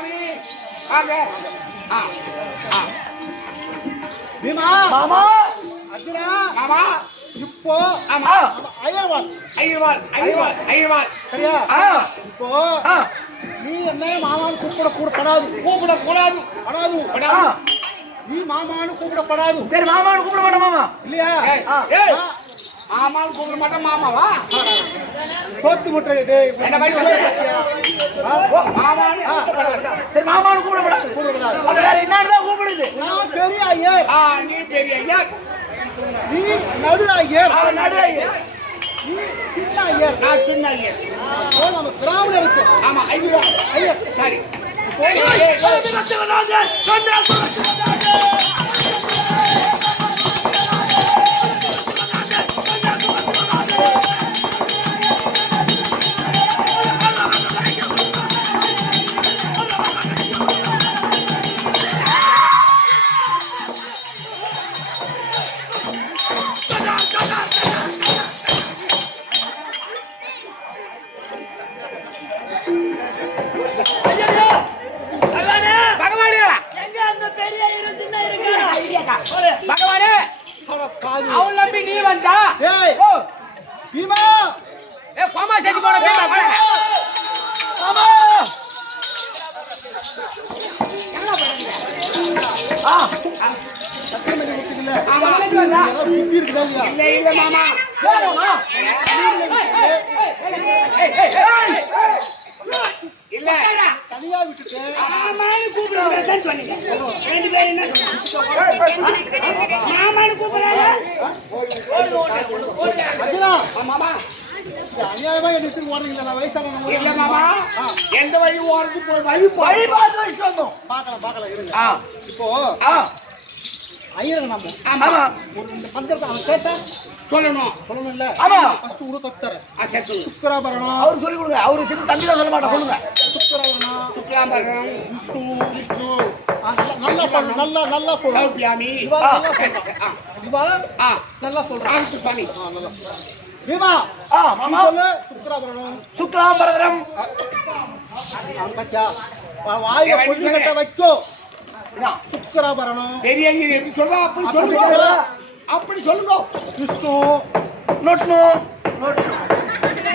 சுவாமி வாங்க. பீமா மாமா அர்ஜுனா மாமா இப்போ ஆமா ஐயர்வாள் ஐயர்வாள் ஐயர்வாள் ஐயர்வாள் சரியா இப்போ நீ என்ன மாமான்னு கூப்பிடக்கூடாது நீ மாமான்னு கூப்பிடப்படாது. சரி மாமான்னு கூப்பிட மாட்டோம் மாமா இல்லையா? மாமான்னு கூப்பிட மாட்டோம். மாமாவா சோத்து முட்டை என்ன மாதிரி சரி மாமான்னு கூப்பிடப்படாது. வேற என்னதான் கூப்பிடுது? நான் பெரிய ஐயர், நீ பெரிய ஐயர், நீ நடு ஐயர், நடு ஐயர், நீ சின்ன ஐயர், நான் சின்ன ஐயர். நம்ம பிராமணருக்கு ஆமா ஐயர் ஐயர். சரி பகவானே அவள் நம்பி நீ வந்தா பீமா கோமா செஞ்சு போன பீமா மாமா இல்ல மாமா இல்ல தனியா விட்டுட்டு மாமான்னு கூப்பிடுறேன் சொன்னீங்க. ரெண்டு பேரும் என்ன மாமான்னு கூப்பிடுறாங்க. மாமா அநியாயமா எடுத்து ஓடுறீங்களா? வயசானவங்க இல்ல மாமா எந்த வழி ஓடுறது வழி பார்த்து வந்தோம். பார்க்கலாம் இருங்க. இப்போ ஐயர் நம்ம ஆமா ஒரு இந்த மந்திரத்தை அவன் கேட்டா சொல்லணும் இல்ல? ஆமா ஃபர்ஸ்ட் உரு தத்தற அசத்து சுக்கராபரணம் அவரு சொல்லி கொடுங்க. அவரு சின்ன தம்பி தான் சொல்ல மாட்டா. சொல்லுங்க. சுக்கராபரணம் சுக்லாம்பரணம் விஷ்ணு நல்லா போடு. சௌபியாமி இவா நல்லா சொல்றான். சுவாமி நல்லா பீமா மாமா சொல்லு. சுக்கராபரணம் சுக்லாம்பரதரம் பச்சா வாயை கொஞ்சம் கட்ட வைக்கோ. சுக்கராபரணம் பெரிய ஐயர் எப்படி சொல்றா அப்படி சொல்லுங்க. அப்படி சொல்லுங்க. விஷ்ணு நொட்னு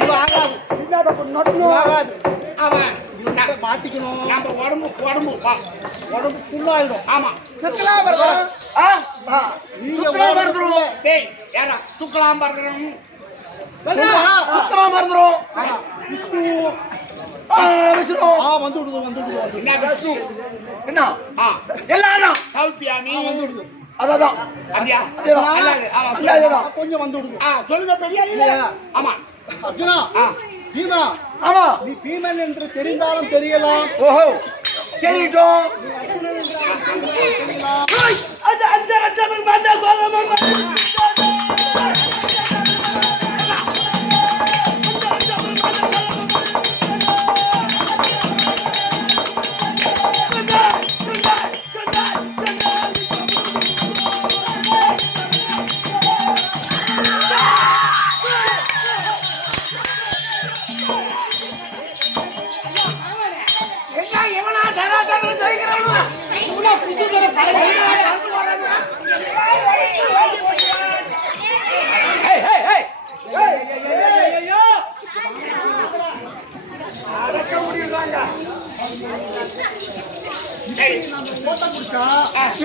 இது ஆகாது. இல்லாத நொட்னு ஆகாது. அவன் மாட்டிக்கணும். நம்ம உடம்பு ஃபுல்லாயிடும். ஆமா சுக்லாம்பரதரம் சுக்கராபரணம் டேய் யாரா சுக்லாம்பரணம் சுக்லாம்பரதரம் விஷ்ணு விஷ்ணு வந்து விடுது. என்ன விஷ்ணு என்ன எல்லாரும் சௌபியாமி வந்து விடுது. அதான் அப்படியா கொஞ்சம் வந்து விடுது. சொல்லுங்க பெரிய ஐயர். ஆமா அர்ஜுனா பீமா ஆமா நீ பீமன் என்று தெரிந்தாலும் தெரியலாம். ஓஹோ தெரியும்.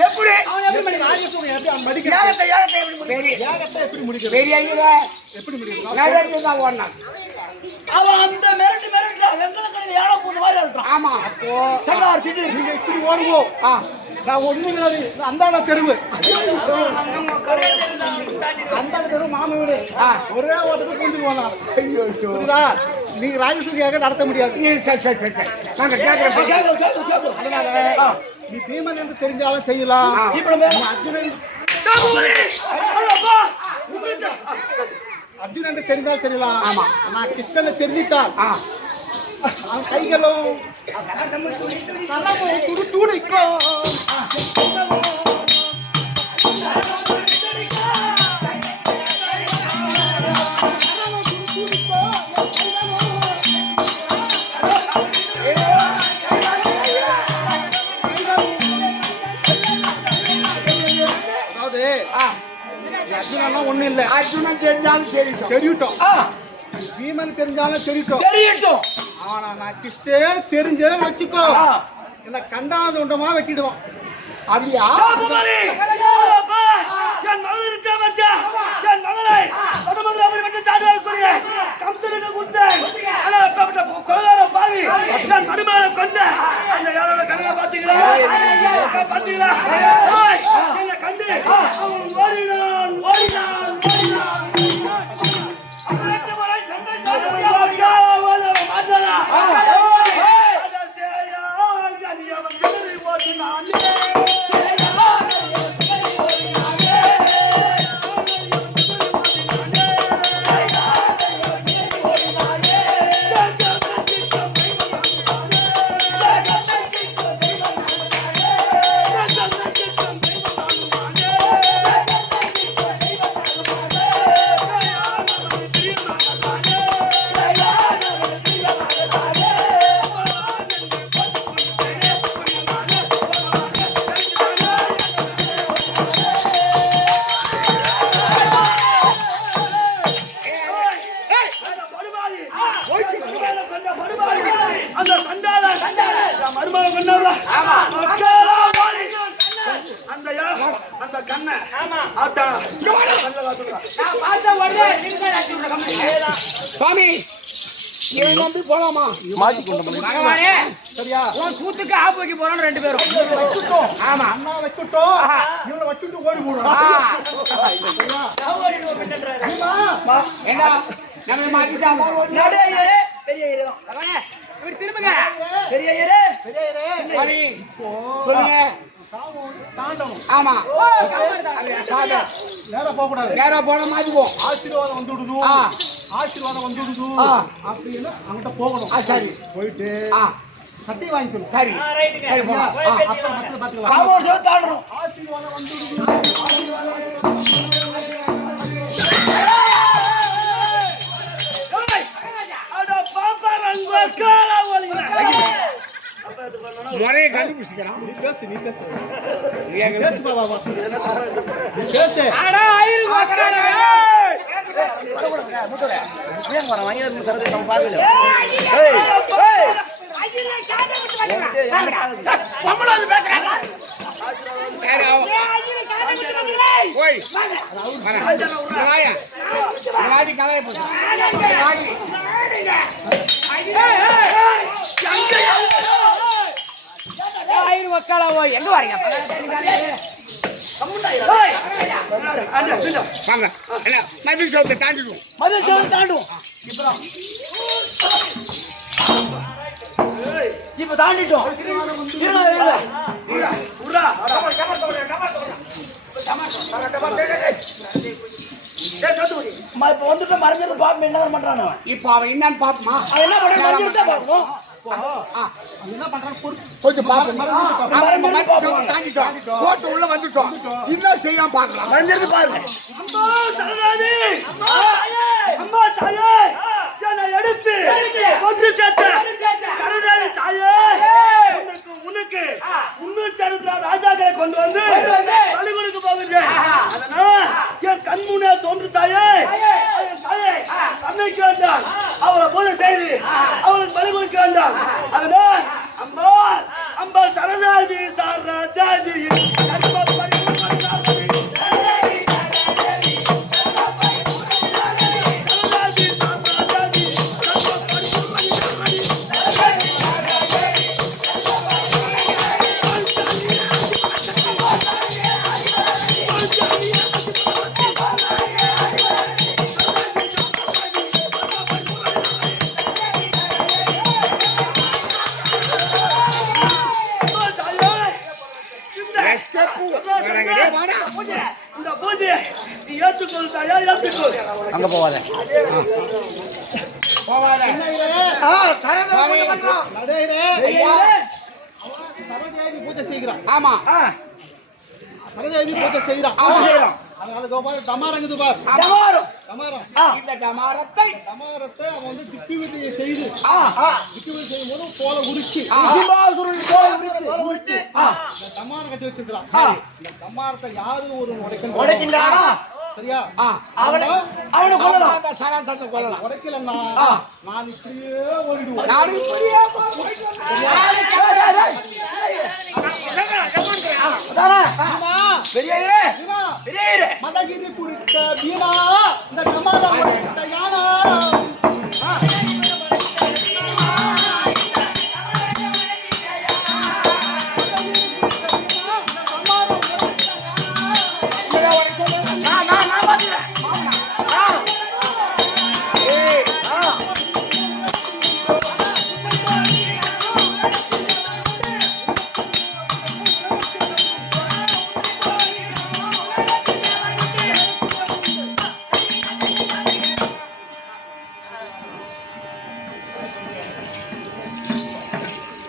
எப்படி பெரிய ஐயர் எப்படி முடியும்? தான் ஓடினான். அவன் அந்த மிரட்டு வெங்கலக்கடையில் ஏழை பூந்த மாதிரி அழுறான். ஆமா அப்போ தகராறு சிட்டு நீங்க இப்படி ஓடுவோம். நான் ஒண்ணு கிடையாது. அந்த தெருவு அந்த தெருவு மாமி வீடு ஒரே ஓட்டத்தை கொண்டு போனான். ஐயோ நீங்க ராஜசூரியாக நடத்த முடியாது. நாங்க கேட்கிறோம். அதனால நீ பீமன் என்று தெரிஞ்சாலும் செய்யலாம். அர்ஜுன் என்று தெரிந்தால் தெரியலாம். ஆமா நான் கிருஷ்ணனை தெரிஞ்சிட்டால் அவன் கைகளும் துடிக்கும். ஒண்ணு இல்ல. அர்ஜுனன் தெரிஞ்சாலும் தெரியும். தெரியட்டும். ஆ, பீமன் தெரிஞ்சாலும் தெரியட்டும். தெரியட்டும். ஆனா நான் கிருஷ்ணன் தெரிஞ்சேன்னு வச்சுக்கோ, ஆ. என்ன கண்டாத உண்டமா வெட்டிடுவான். அப்படியா? பூமாரி, அப்பா, என் மகள் இருக்கா பாத்தியா? என் மகளை பதமதுராபுரி வச்சு தாண்டுவாருக்குரிய கம்சனுக்கு கொடுத்தேன். ஆனா அப்பப்பட்ட கொலகார பாவி என் மருமகளை கொண்ட அந்த யாரோட கண்ணை பாத்தீங்களா? பாத்தீங்களா? ஏய், என்னை கண்டு அவன் ஓடினான், ஓடினான், ஓடினான். பதினெட்டு முறை சண்டை சாதித்தான். மாற்றலா அந்த சண்டாளன் மருமகளை கொண்டாடா அந்த கண்ணை ஆட்டானா சுவாமி இவன் நம்பி போலாமா? பகவானே, சரியா? உன் கூத்துக்கு ஆப்பு வைக்க போறோம் ரெண்டு பேரும். வச்சுட்டோம். ஆமா. அண்ணா வச்சுட்டோம். இவனை வச்சுட்டு ஓடி போடுறான். ஏண்டா நம்ம மாட்டிட்டாமா? நடு ஐயரே, பெரிய ஐயரே தான். பகவானே, இப்படி திரும்புங்க. பெரிய ஐயரே, சுவாமி சொல்லுங்க. தாண்டணும். ஆமா, சாதா நேரா போக கூடாது. நேரா போன மாட்டிக்குவோம். ஆசீர்வாதம் வந்துடுது. ஆ. ஆசீர்வாதம் வந்துடுது ஆ. அப்படின்னு அங்கிட்ட போகணும். சரி. போயிட்டு ஆ, சட்டை வாங்கிக்கணும். சரி சரி போலாம். அப்புறம் மத்த பாத்துக்கலாம். ஆமா சொல்லிட்டாடுறோம். ஆசீர்வாதம் வந்துடுது. அட பாப்பா ரங்க கால ஓலிங்க. முறையை கண்டுபிடிச்சிக்கிறான். நீ பேசு. பேசு பாபா வாசு. நீ பேசு. அட ஐரு கோக்கறானே. முட்டோட. ஏன் வர வாங்கி தரது நம்ம பாக்கல. ஏய் ஐயரே காட்ட விட்டு வாங்கடா. நம்மளோட பேசுறாங்க. சரி ஐயரே காட்ட விட்டு வாங்கடா. ஓய் வாயா நாடி கலைய போச்சு. ஐரு வக்கால ஓய் எங்க வரீங்க? வாங்க என்ன மதில் சோத்தை தாண்டிடுவோம். மதில் சோத்தை தாண்டுவோம். இப்ப தாண்டிட்டோம். இப்ப வந்துட்டு மறைஞ்சது பாப்போம் என்ன பண்றான். இப்ப அவன் என்னன்னு பாப்போமா? அவன் என்ன பண்றான் பாப்போம். என்ன பண்றான்? கொஞ்சம் பாப்போம். மறைஞ்சது தாண்டிட்டோம். கோட்டை உள்ள வந்துட்டோம். இன்னும் செய்யாம பாக்கலாம். மறைஞ்சது பாருங்க. அம்மா சரதானி, அம்மா தாயே, என்னை எடுத்து கொன்று சேர்த்த சரதானி தாயே, உனக்கு முன்னூத்தி ராஜாக்களை கொண்டு வந்து பலி கொடுக்க போகின்றேன். அதனால் என் கண் முன்னே தோன்று தாயே, தாயே அன்னைக்கு வேண்டாம் அவளை பூஜை செய்து அவளுக்கு பலி கொடுக்க வேண்டாம். அதனால் அம்பாள் அம்பாள் சரதாதி சரதாதி இந்த பூஜையை நீ ஏற்றுக்கொள் தாயா, ஏற்றுக்கொள். அங்க போவாத. சரதேவி பூஜை செய்கிறான். ஆமா சரதேவி பூஜை செய்கிறான். செய்யறோம். அதனால டமாரங்குது பார். டமாரம். இந்த டமாரத்தை டமாரத்தை அவன் வந்து திக்கு விதியை செய்து திக்கு விதி செய்யும் போது போல உரிச்சு உரிச்சு டமாரம் கட்டி வச்சிருக்கிறான். இந்த டமாரத்தை யாரு ஒரு உடைக்கின்றானா சரியா ஆ, அவனை கொல்லலாம். அந்த சராசரத்தை கொல்லலாம். உடைக்கலன்னா ஆ. நான் இப்படியே ஓடிடுவேன். நானும் இப்படியே போயிட்டு அதானே? பீமா, பெரியவரே, பீமா, பெரியவரே. மதகிரி குடித்த பீமா, இந்த கமலம் குடித்த யானா. ஆ. நான் பாத்துக்கிறேன்.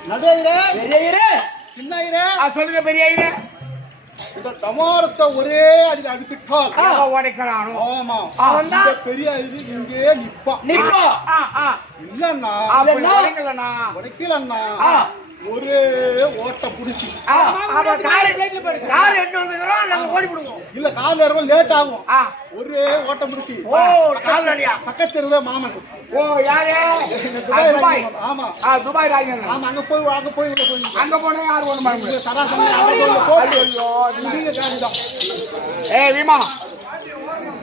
நடுவரே, பெரியவரே, சின்னவரே, சொல்லுங்க பெரிய ஐயா. இந்த டமாரத்தை ஒரே அடி அடித்துட்டால் எவன் உடைக்கிறானோ ஆமா அவன்தான். இந்த பெரிய இது இங்கே நிப்பான். நிப்போ. இல்லன்னா அப்படி உடைக்கலனா உடைக்கலன்னா ஆ. ஒரே ஓட்ட புடிச்சு கார் எட்டு வந்துக்கிறோம் நாங்க ஓடி விடுவோம். இல்ல கால் இறங்கும் லேட் ஆகும். ஆ. ஒரே ஓட்ட முடிச்சு ஓ கால் அடியா. பக்கத்து தெருவுல மாமன் ஓ யாரு துபாய் துபாய். ராஜ்யம். ஆமா துபாய் ராஜன். ஆமா அங்க போய் உள்ள போய் அங்க போனா யாரு ஒண்ணு பண்ண முடியாது. சராசரி அங்க உள்ள போய் ஐயோ, இந்திய காரிதான். ஏய் வீமா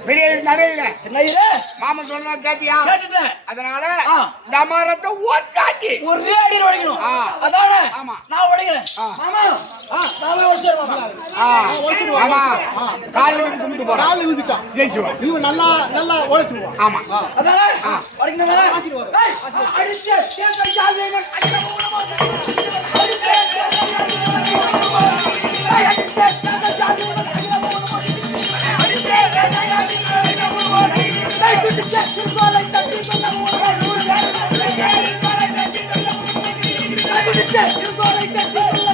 பெரிய நிறைய என்னையே? மாமன் சொன்னா கேட்டியா? கேட்டுட்டேன். அதனால ஆ. டமாரத்தை ஓட்டாச்சு. ஒரே அடியில் உடைக்கணும். ஆ. அதானே? ஆமா. நான் உடைக்கிறேன். ஆ. மாமா, நான் போய் உடைச்சிடுறேன் மாமா. ஆமா காலில் வந்து கும்பிட்டு போறான். கால் விழுந்துட்டான். ஜெயிச்சுவா. இவன் நல்லா நல்லா உழைச்சிருவான். ஆமா அதானே? ஆ. உடைக்கணும் தானே? மாத்திட்டு வர. ஏய், அடிச்சு, சேர்த்து ஜாலியாக அடிச்சு போகணுமா? அடிச்சு, ஏய், அடிச்சு, சேர்த்து ஜாலியாக அடிச்சு போகணுமா? அடிச்சு, ஏய், குடிச்சு, திருக்கோளை தட்டி கொள்ள போகணும். குடிச்சு, திருக்கோளை தட்டி கொள்ள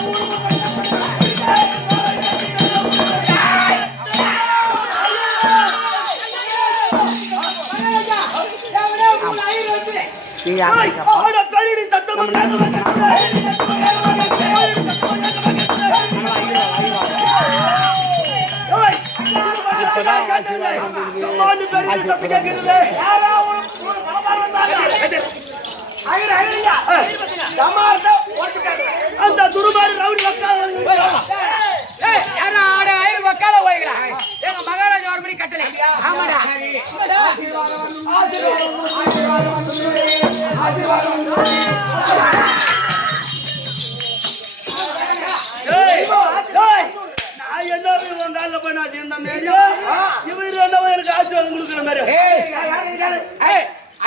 அந்த துருமாறு ரவுடி மகாராஜா ஒரு மணி கட்டளை. ஆமாடா நான் என்ன வந்தால போய் நான் இந்த மாதிரி இவர் என்னவோ எனக்கு ஆசீர்வாதம் கொடுக்குற மாதிரி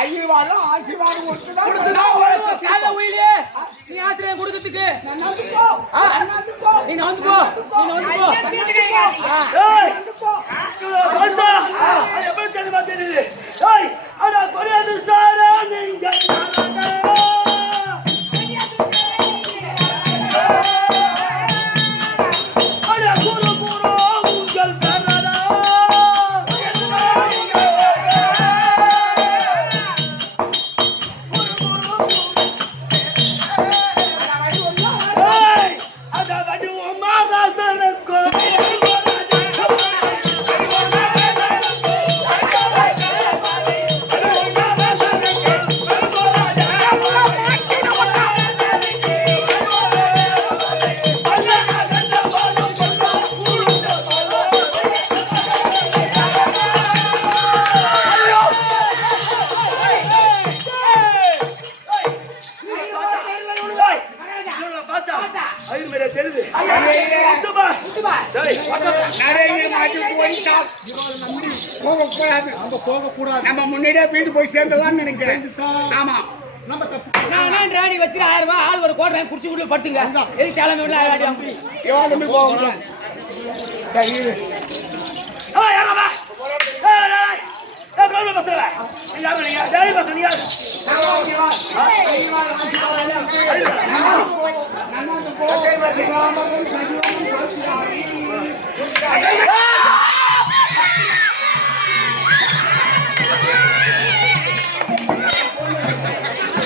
ஐயவாலும் ஆசீர்வாதம் கொடுத்துதான் நீ ஆசிரியர் கொடுக்கிறதுக்கு நீ வந்துக்கோ எப்படி தெரியுமா தெரியுது ஆனா கொரியாது சாரா நீங்க குரு குரு உங்கள் கரடா போகக்கூடாது. நம்ம முன்னாடியே வீட்டு போய் சேர்ந்தலாம்னு நினைக்கிறேன். ஆமா நம்ம தப்பு. நான் ராணி வச்சு 1000 ரூபாய் ஆள் ஒரு கோட்டை குடிச்சு குடி படுத்துங்க எதுக்கு தலைமை விட ஆடி அம்பி எவ்வளவு நம்பி போக முடியாது. சரி, இரு.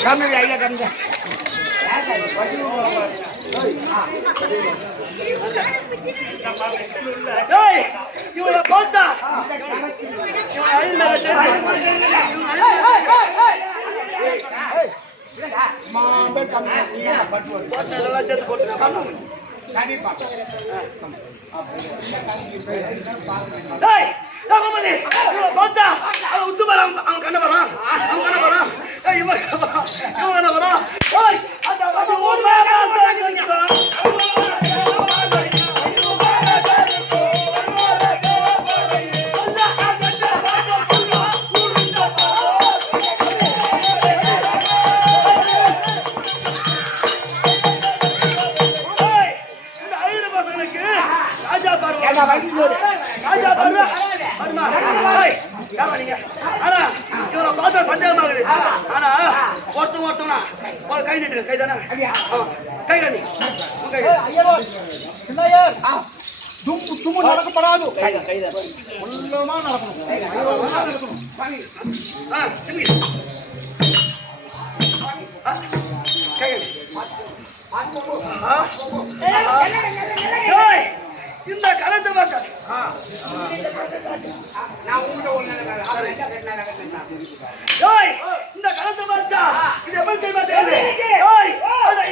கம்மி ஐயா கம்மி டேய் இவள பார்த்தா மாம்பே கம்மி நீ பட்டு எல்லாம் சேர்த்து போட்டு கண்டிப்பா டேய் தகமதி இவள பார்த்தா அவன் உத்து வர அவன் கண்ண வரான் அவன் கண்ண வரான் ஏய் இவன் கண்ண வரான் டேய் அந்த வந்து ஓமா கை நீட்டு கை தானே கை காமி தும்மு நடக்கப்படாது உள்ளமா நடக்கணும் இந்த கரண்ட் பார்த்தா இந்த கரண்ட் பார்த்தா இது எப்படி தெரியுமா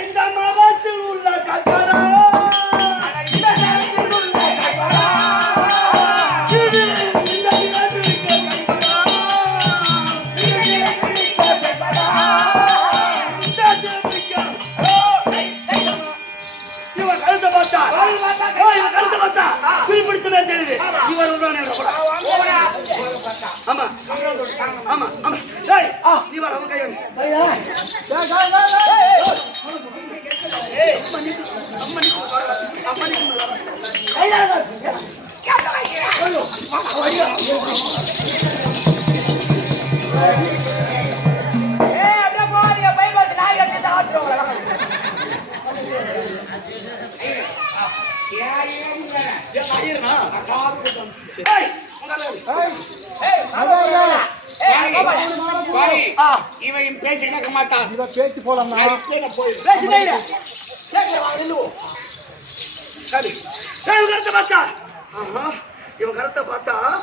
இந்த மகத்தில் உள்ள கட்டடா குறிப்பிடுத்தவே தெரியுது இவர் ஆமா ஆமா ஆமா நீ வர அவன் கையை இவன் பேச்சு கேட்க மாட்டான் இவன் பேச்சு போலாம் கருத்தை பார்த்தா இவன் கருத்தை பார்த்தா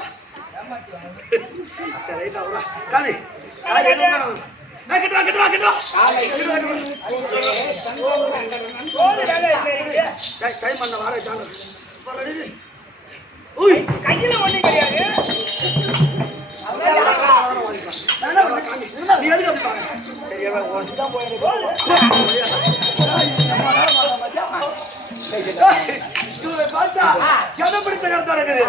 சரி காமி டைம் பண்ண வார கையில ஒண்ணு கிடையாது பிடித்த கருத்தா இருக்குது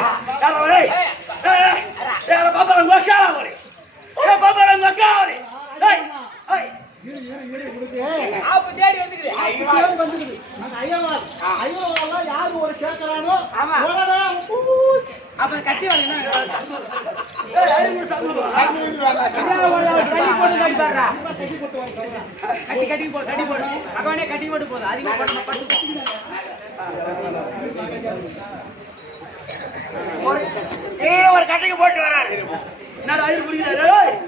பாப்பாங்க யாரு ஒரு கேட்கறானோ அப்ப கட்டி கட்டி போடு அகவனே கட்டி போட்டு போதும் அதிகமா ஒரு கட்டைக்கு போட்டு வராரு என்னடா ஆயிரம் குடிக்கிறாரு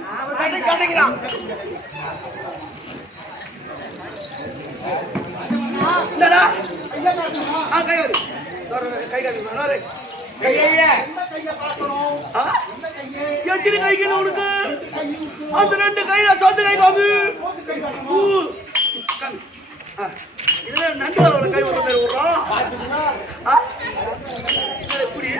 கட்டைக்குதான் என்னடா கை காமி எத்தனை கைகள் உனக்கு அந்த ரெண்டு கையில சொந்த கை காமி இதுல நண்டு ஒரு கை ஒரு பேர் விடுறோம் எப்படி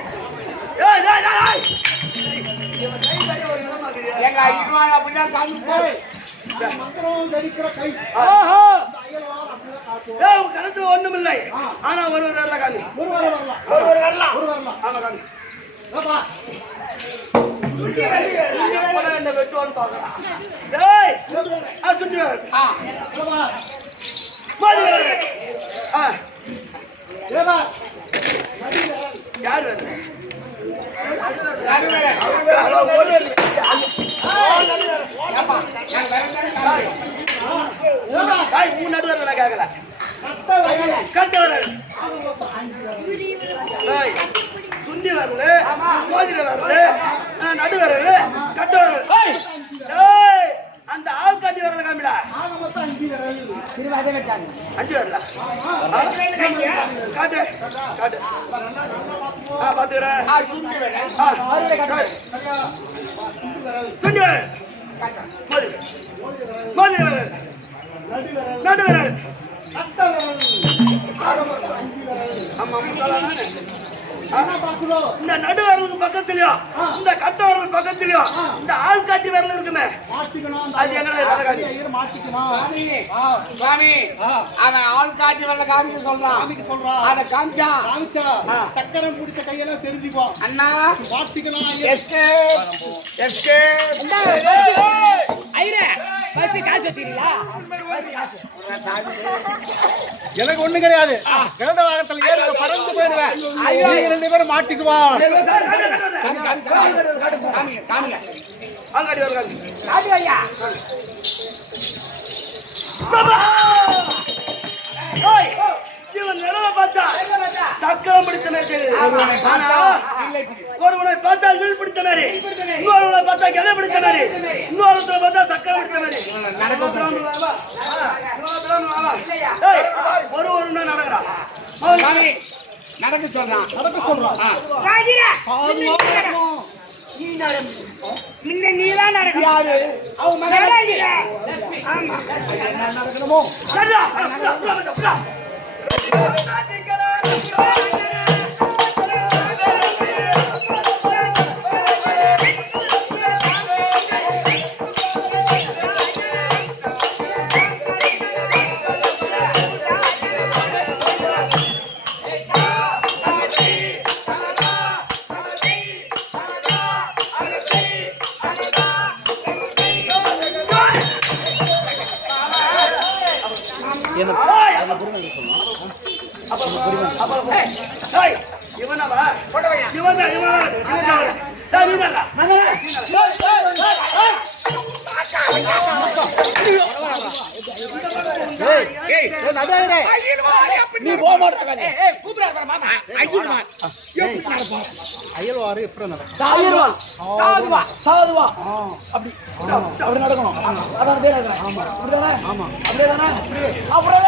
எங்க ஐயன் அப்படிதான் காமிச்சு கருத்துல ஒண்ணும் இல்லை ஆனா ஒரு வரல காமி வரலாம் ஆமா காமி வெட்டுவான்னு பாக்கலாம் சுண்டி யாரு நடுவர் கேட்கல கட்ட வரல சுண்டி வரல மோதிர வரல நடு வரல கட்ட வரல அந்த ஆள் காட்டி வரல காமிடா. ஆக மொத்தம் 5 விரல். திரும்ப அதே வச்சாங்க 5 வரல. காட்டு காட்டு. பாத்துக்கிறேன். துண்டி வரல். மோதி மோதி வரல். நடு வரல். கட்ட விரல். ஆக மொத்தம் 5 விரல். ஆமா முட்டாளானே. என்ன பாக்குறோம்? இந்த நடு வரலுக்கு பக்கத்துலயும் இந்த கட்ட வரல் பக்கத்துலயும் இந்த ஆள் காட்டி வரல இருக்குமே மாட்டிக்கணும். அது எங்கடா ரதகாரி ஐயர் மாட்டிக்கணும். சுவாமி அவன் ஆள் காட்டி வரல காமிக்க சொல்றான். சாமிக்கு சொல்றான். அத காமிச்சா காமிச்சா சக்கரம் பிடிச்ச கையெல்லாம் தெரிஞ்சுக்குவான். அண்ணா மாட்டிக்கணும். ஐயர். எஸ்கேப் எஸ்கேப் ஐரே பஸ் காசு வச்சிருக்கீங்களா? எனக்கு ஒண்ணு கிடையாது. கிழந்த வாகனத்துல ஏறி பறந்து போயிடுவேன். நீங்க 2 பேரும் மாட்டிக்குவான். காமிங்க காமிங்க ஆள் காட்டி வரல காமி. ராஜு ஐயா ஓய் இவன் நிலவை பார்த்தா சக்கரம் பிடித்த மாதிரி தெரியுது. ஆனா ஒருவனை பார்த்தா நெல் பிடித்த மாதிரி, இன்னொருவனை பார்த்தா கதை பிடித்த மாதிரி, இன்னொருத்தனை பார்த்தா சக்கரம் பிடித்த மாதிரி. ஒரு நடக்கிறா சாமி நடக்க சொல்றான். நடக்க சொல்றான். ராஜிரா பாவம். நீ நடம் முன்ன நீதான் நடக்க யாரு அவ மகன் லட்சுமி ஆமா என்ன நடக்கணுமோ சரிடா. இவனவா இவன் நீ போக மாட்டே கூப்பிடாத மாமா அயல்வாரு எப்படி நடக்கும்? சாதுவா சாதுவா சாதுவா அப்படி அப்படி நடக்கணும். அதான் பேர் ஆமா அப்படிதானே ஆமா அப்படியே தானே அப்புறம்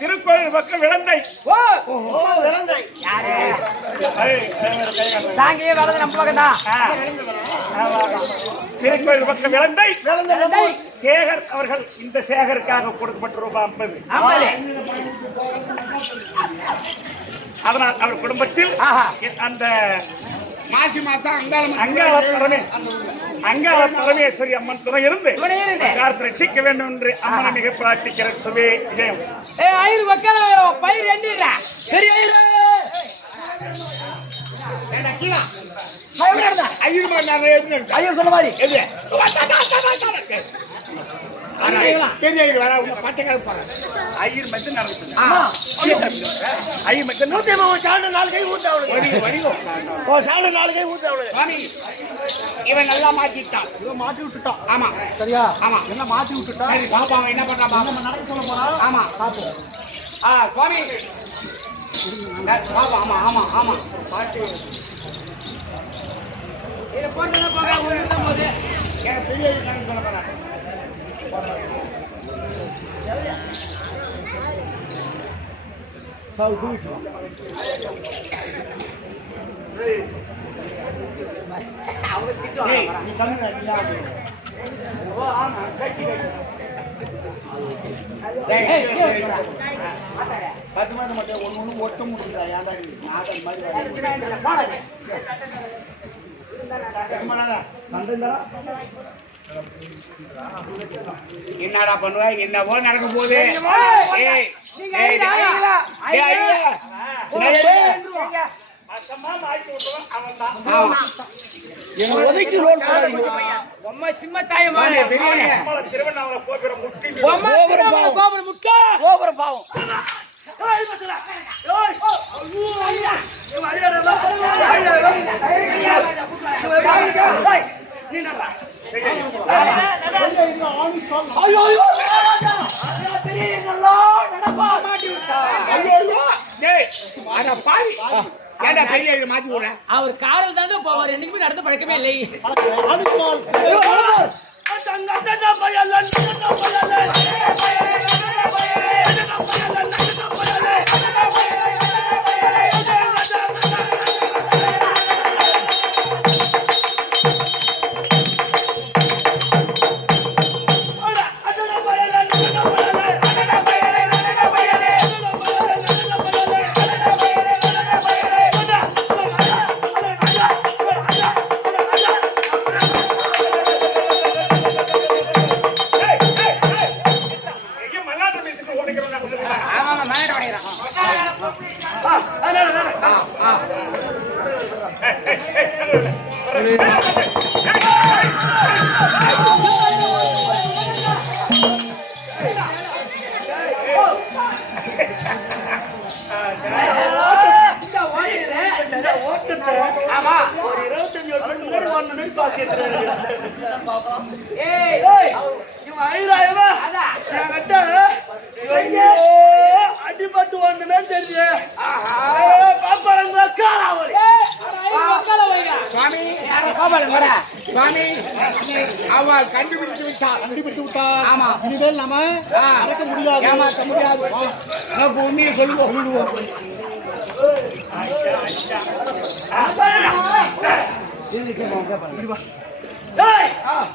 திருக்கோயில் பக்கம் விளந்தை சாங்கியே வளர்ந்து நம்ம பக்கம் தான் திருக்கோயில் பக்கம் விளந்தை சேகர் அவர்கள் இந்த சேகருக்காக கொடுக்கப்பட்ட ரூபாய் 50. அதனால் அவர் குடும்பத்தில் அந்த மாசி மாசம் அங்காள பரமேஸ்வரி அம்மன் துணை இருந்து காத்து ரட்சிக்க வேண்டும் என்று அம்மனை மிக பிரார்த்திக்கிற சுவே விஜயம். ஐயர் வக்கல பயிர் எண்ணிடா பெரிய ஐயர் சொன்ன மாதிரி ஐயர் மட்டும் நடக்குது. ஐயர் மட்டும் 150 4 கை ஊத்த இவன் நல்லா மாட்டிட்டான். இவன் மாட்டி விட்டுட்டான். ஆமா சரியா? ஆமா என்ன மாட்டி விட்டுட்டான். சரி பாப்பா அவன் என்ன பண்றான் நம்ம நடக்க சொல்ல போறோம். ஆமா பாப்போம். சுவாமி பாப்பா ஆமா ஆமா ஆமா பாட்டு எனக்கு பெரிய கணக்கு சொல்ல போறேன். நீ கண்ணு அடியா. பத்து மாதம் மட்டும் ஒண்ணு ஒட்ட முடியுதா? ஏன்டா நீ நாகல் மாதிரி என்னடா பண்ணுவ? என்னவோ நடக்க போகுது. ஏய், நீங்க ஏய், ஐயா, ஐயா, ஐயா, ஐயா, ஐயா. ஐயா. அசமா மாட்டி விட்டுருவான் அவன்தான். ஆமா. என்னை ஒதுக்கி ரோல் போடாதீங்க. உம்மா சிம்மத்தாயமா பெரியவனே. நம்மள திருவண்ணாமலை போகிற முட்டி உம்மா திருவண்ணாமலை கோபுரம் முட்டை. கோபுரம் பாவம். ஏய் மச்சான் ஏய் ஐயோ ஐயா இவன் அடியாடா ஏய் நீ நடடா ஐயோ ஐயோ பெரியங்களா நடப்பா மாட்டி விட்டா. டேய், அட பாவி. ஏன்டா பெரிய இதை மாத்தி விடுற? அவர் காரில் தானே போவார். என்னைக்குமே நடந்த பழக்கமே இல்லை. அடங்கடடா பயலன் ஆமா, மேல வரையறான். ஆமா. ஒரு 25 வருஷம் முன்னாடி ஒன்னு நின்னு பாக்கிட்டேன். ஏய் இவன் ஐராயமா என்கிட்ட அடிபட்டு ஒண்ணுமே தெரியுது. பாப்பாங்க காலாவலி மக்கள வையா. சுவாமி, சுவாமி, அவ கண்டுபிடிச்சு விட்டார். ஆமா. இனிமேல் நாம நடக்க முடியாது. ஏமாத்த முடியாது. நமக்கு உண்மையை சொல்லுவோம். டேய்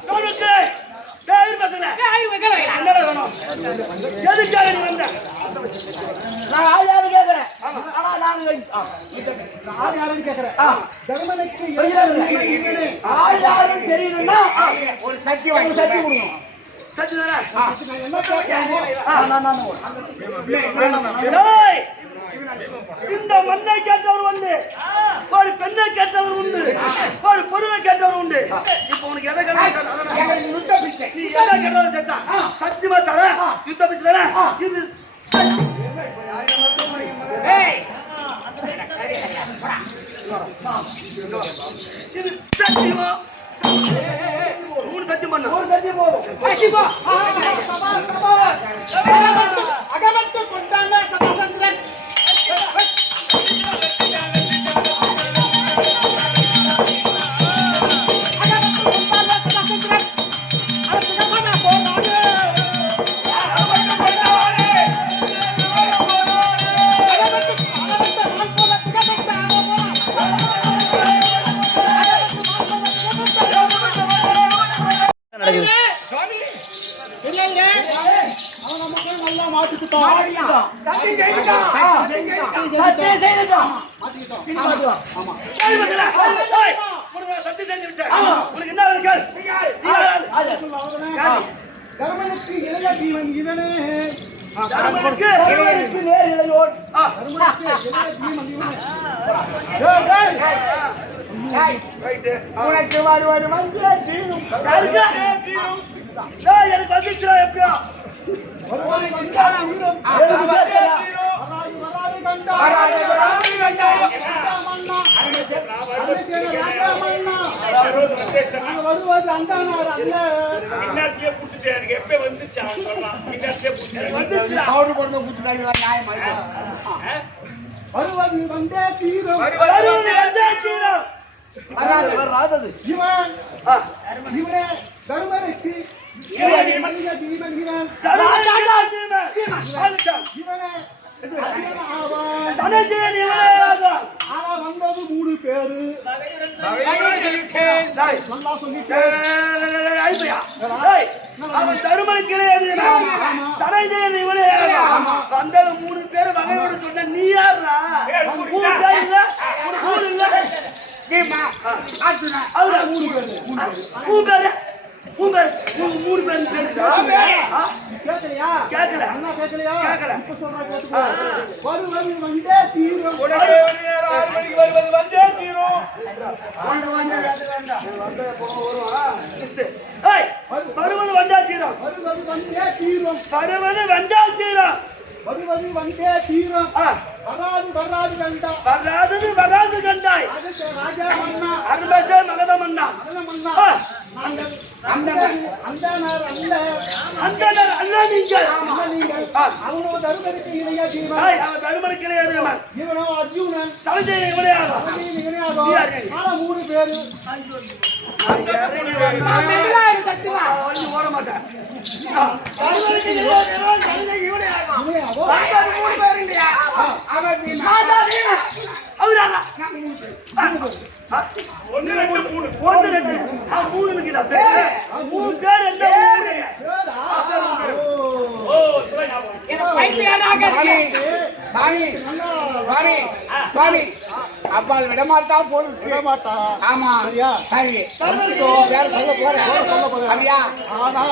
நோடுக்கு டேய் பசங்க ஏய் மக்கள வையா. என்னடா வேணும்? எதுக்காக நீ வந்த? நான் ஆயாரு கேக்குறேன். ஆனா நான் யாருன்னு கேக்குறேன். ஜெர்மனிக்கு ஆயாரும் தெரியணும்னா ஒரு சக்தி வாங்கி சத்தி கொடுங்க. சத்தியதானே? என்ன கேட்கறோமோ டேய் இந்த மண்ணை கேட்டவர் உண்டு, ஒரு பெண்ணை கேட்டவர் உண்டு, ஒரு பொருளை கேட்டவர் உண்டு. இப்ப உனக்கு எதை கேட்டாலும் நீ எதை கேட்டாலும் கேட்டா சத்தியமா தர யுத்த பிச்சு தர இது ஏய் இது சத்தியமா மூணு சத்தியம் பண்ண ஒரு சத்தி போதும். அசிபா அகமட்டு கொண்டாண்ட சபாசந்திரன் சத்தியம் செய்துட்டோம். சத்தியம் செஞ்சு விட்டேன். உனக்கு என்ன வேணும் கேள். ஜெர்மனிக்கு இளைய ஜீவன் இவனே. தர்மனுக்கு ஒருவருக்கு நேர் இளையோன். ஜெர்மனிக்கு இளைய ஜீவன் இவனே. ரைட்டு. உனக்கு வருவது வந்து தீரும். எனக்கு வந்துச்சுடா எப்படியா வருவாய் வந்தார் உயிரும். எனக்கு சேர்த்தா. வராது கண்டார். வராது கண்டார். மன்னா. நாங்க வருவது அந்தானார் அல்ல. இன்னாத்தியே புடிச்சிட்டு எனக்கு எப்ப வந்துச்சு அவன் சொல்றான். இன்னாத்தியே புடிச்சிட்டு வந்துச்சு. பவுடர் போட்டு குடிச்சுட்டாங்க நியாயமா? வருவது வந்தே தீரும். வருவது வந்தாச்சு. வராதது இவன் இவனே தர்மனுக்கு இளைய ஜீவன் இவன். இவனே ஆவான். தனஞ்சயன் இவனே ஆவான். ஆனா வந்தது 3 பேரு. நகையோடு சொல்லிவிட்டேன். நல்லா சொல்லிட்டேன். ஐயா அவன் தருமனுக்கு கிடையாது. தனஞ்சயன் இவனே ஆவான். வந்தது 3 பேர் வகையோடு சொன்ன நீ யாரா? ஊர் பேர் இல்ல, உனக்கு ஊர் இல்ல. நீமா அர்ஜுனா அவரா? 3 பேரு. ஊர் பேரு உங்க மூணு பேரும் பேருக்கா? ஆ? கேட்கலையா? கேட்கல. அண்ணா கேட்கலையா? கேட்கல. இப்ப சொல்றா கேட்டுக்கோ. வருவது வந்தே தீரும். உடனே 6 மணிக்கு வருவது வந்தே தீரும். ஏய், வருவது வந்தா தீரும். வருவது வந்தே தீரும். வருவது வந்தால் தீரும். வருவது வந்தே தீரும். ஆ, வராது வராது வேண்டாம். வராதது வராது கண்டாய். ராஜா ராஜா மன்னா அருமசே மகதமன்னா. மகன மன்னா ஆ, நாங்கள் அந்தனர் அல்ல அந்தனர் அல்ல நீங்கள். அல்ல நீங்கள். ஆ. அவனோ தருமருக்கு இணையா தீவன். ஏய், அவன் தருமனுக்கு இணையவன். இவனோ அர்ஜுனன். தலைஜெய இவனையாகும். அவனையும் இணையாதோ. நீ யாரு? ஆனா 3 பேரு. வந்து ஓட மாட்டேன். தருமனுக்கு இணையவன், தலைஜெய இவனையாகும். இணையாதோ. வந்தது 3 பேர் இல்லையா? மாதா வீரன். அவரானா? ஆ, 1 2 3 ஒன்று, ரெண்டு. ஆ, 3 நிக்குதா? பேரு. 3 பேர் என்ன? பேரா? ஓ சொல்ல ஞாபகம். சாமி நல்லா சாமி சாமி அப்பால் விட மாட்டா பொருள் விட மாட்டா. ஆமா சரியா? சரி வேற சொல்ல போறேன் சொல்ல போறேன். அப்படியா ஆனா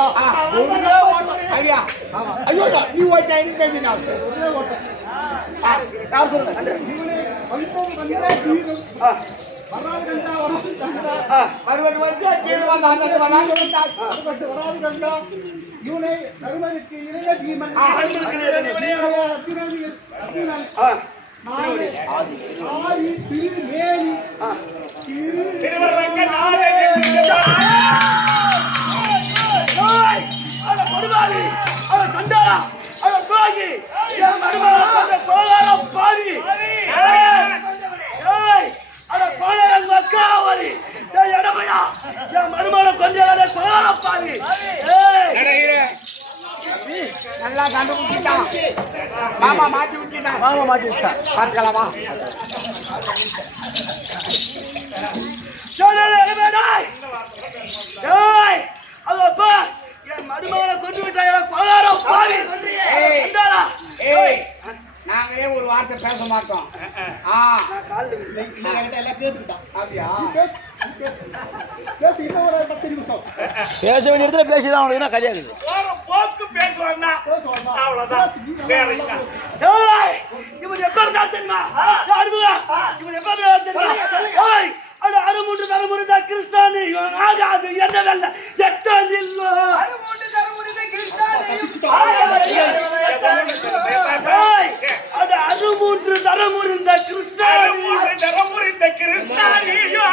ஒன்றே ஓட்டம் அப்படியா ஆமா. ஐயோ நீ ஓட்ட தெரிஞ்சு ஒரே ஓட்டம். நான் சொல்றேன் இவனே வலிப்போம் வந்தே தீரும். ஆ, வராது கண்டா வராது கண்டா. ஆ, அறுபது வந்து கீழ் வந்து அந்த வராங்க அதுபட்டு வராது கண்டா. இவனை தருமருக்கு இணைய தீமன். தருமனுக்கு இணையவன். அர்ஜுனன் ஆ, நாளை ஆதி திருமேனி ஆ. திருவரங்க நாடக ஏய், அட கொடுவாளி, அட சண்டாளா, அட துரோகி, என் மருமகன் கொண்ட கோளார பாவி. ஏய், அட கோளாரன் மக்காவலி, ஏய் எடமையா, என் மருமகன் கொண்ட கோளார பாவி. ஏய், நல்லா கண்டுபிடிச்சிட்டான் மாமா மாத்தி விட்டுட்டான் மாமா மாத்தி விட்டான் பார்த்துக்கலாமா சொல்லல எடமையாய். ஏய், அதோ பார், என் மருமகனை கொண்டு விட்டாய் கோளார பாவி. ஏய். சண்டாளா. ஏய் நாங்களே ஒரு வார்த்தை பேச மாட்டோம் ஆ என்கிட்ட எல்லாம் கேட்டுக்கிட்டான். அப்படியா பேசு இன்னும் ஒரு 10 நிமிஷம் பேச வேண்டிய இடத்துல பேசிதான் அவனுக்கு கதையாகுது போற போக்கு பேசுவான்னா பேசுவாங்க. அவ்வளவுதான். வேற என்ன? ஏய், இவன் எப்ப இருந்தா தெரியுமா? யாருங்க? இவன் எப்ப இருந்தா தெரியுமா? ஏய், அட அருமுண்டு தரமுருதா கிருஷ்ணானி, இவன் ஆகாது என்ன வெல்ல எட்டதில்லோ. ஏய், அட அருமுண்டு தரமுருந்த கிருஷ்ணானி, தரமுறிந்த கிருஷ்ணாரியா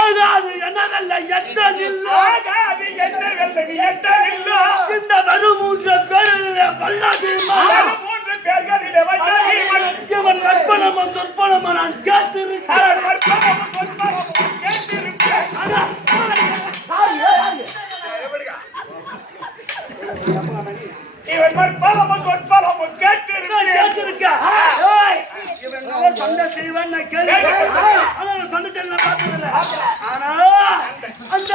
ஆகாது என்ன வெல்ல எட்டதில்லோ. ஆகாது என்ன வெள்ளி எட்டதில்லா. இந்த வருமூன்ற பேரில் பல்லாதிமா 3 பேர்களிலே வந்த இவன் இவன் நற்பணமா சொற்பணமா நான் கேட்டிருக்கேன். இவன் மற்பலமும் சொற்பலமும் கேட்டிருக்க. ஏய், இவன் நல்ல சண்டை செய்வான் நான் கேள்விப்பட்டேன். ஆனா அவன் சண்டை செய்ய நான் பார்த்ததில்லை. ஆனா அந்த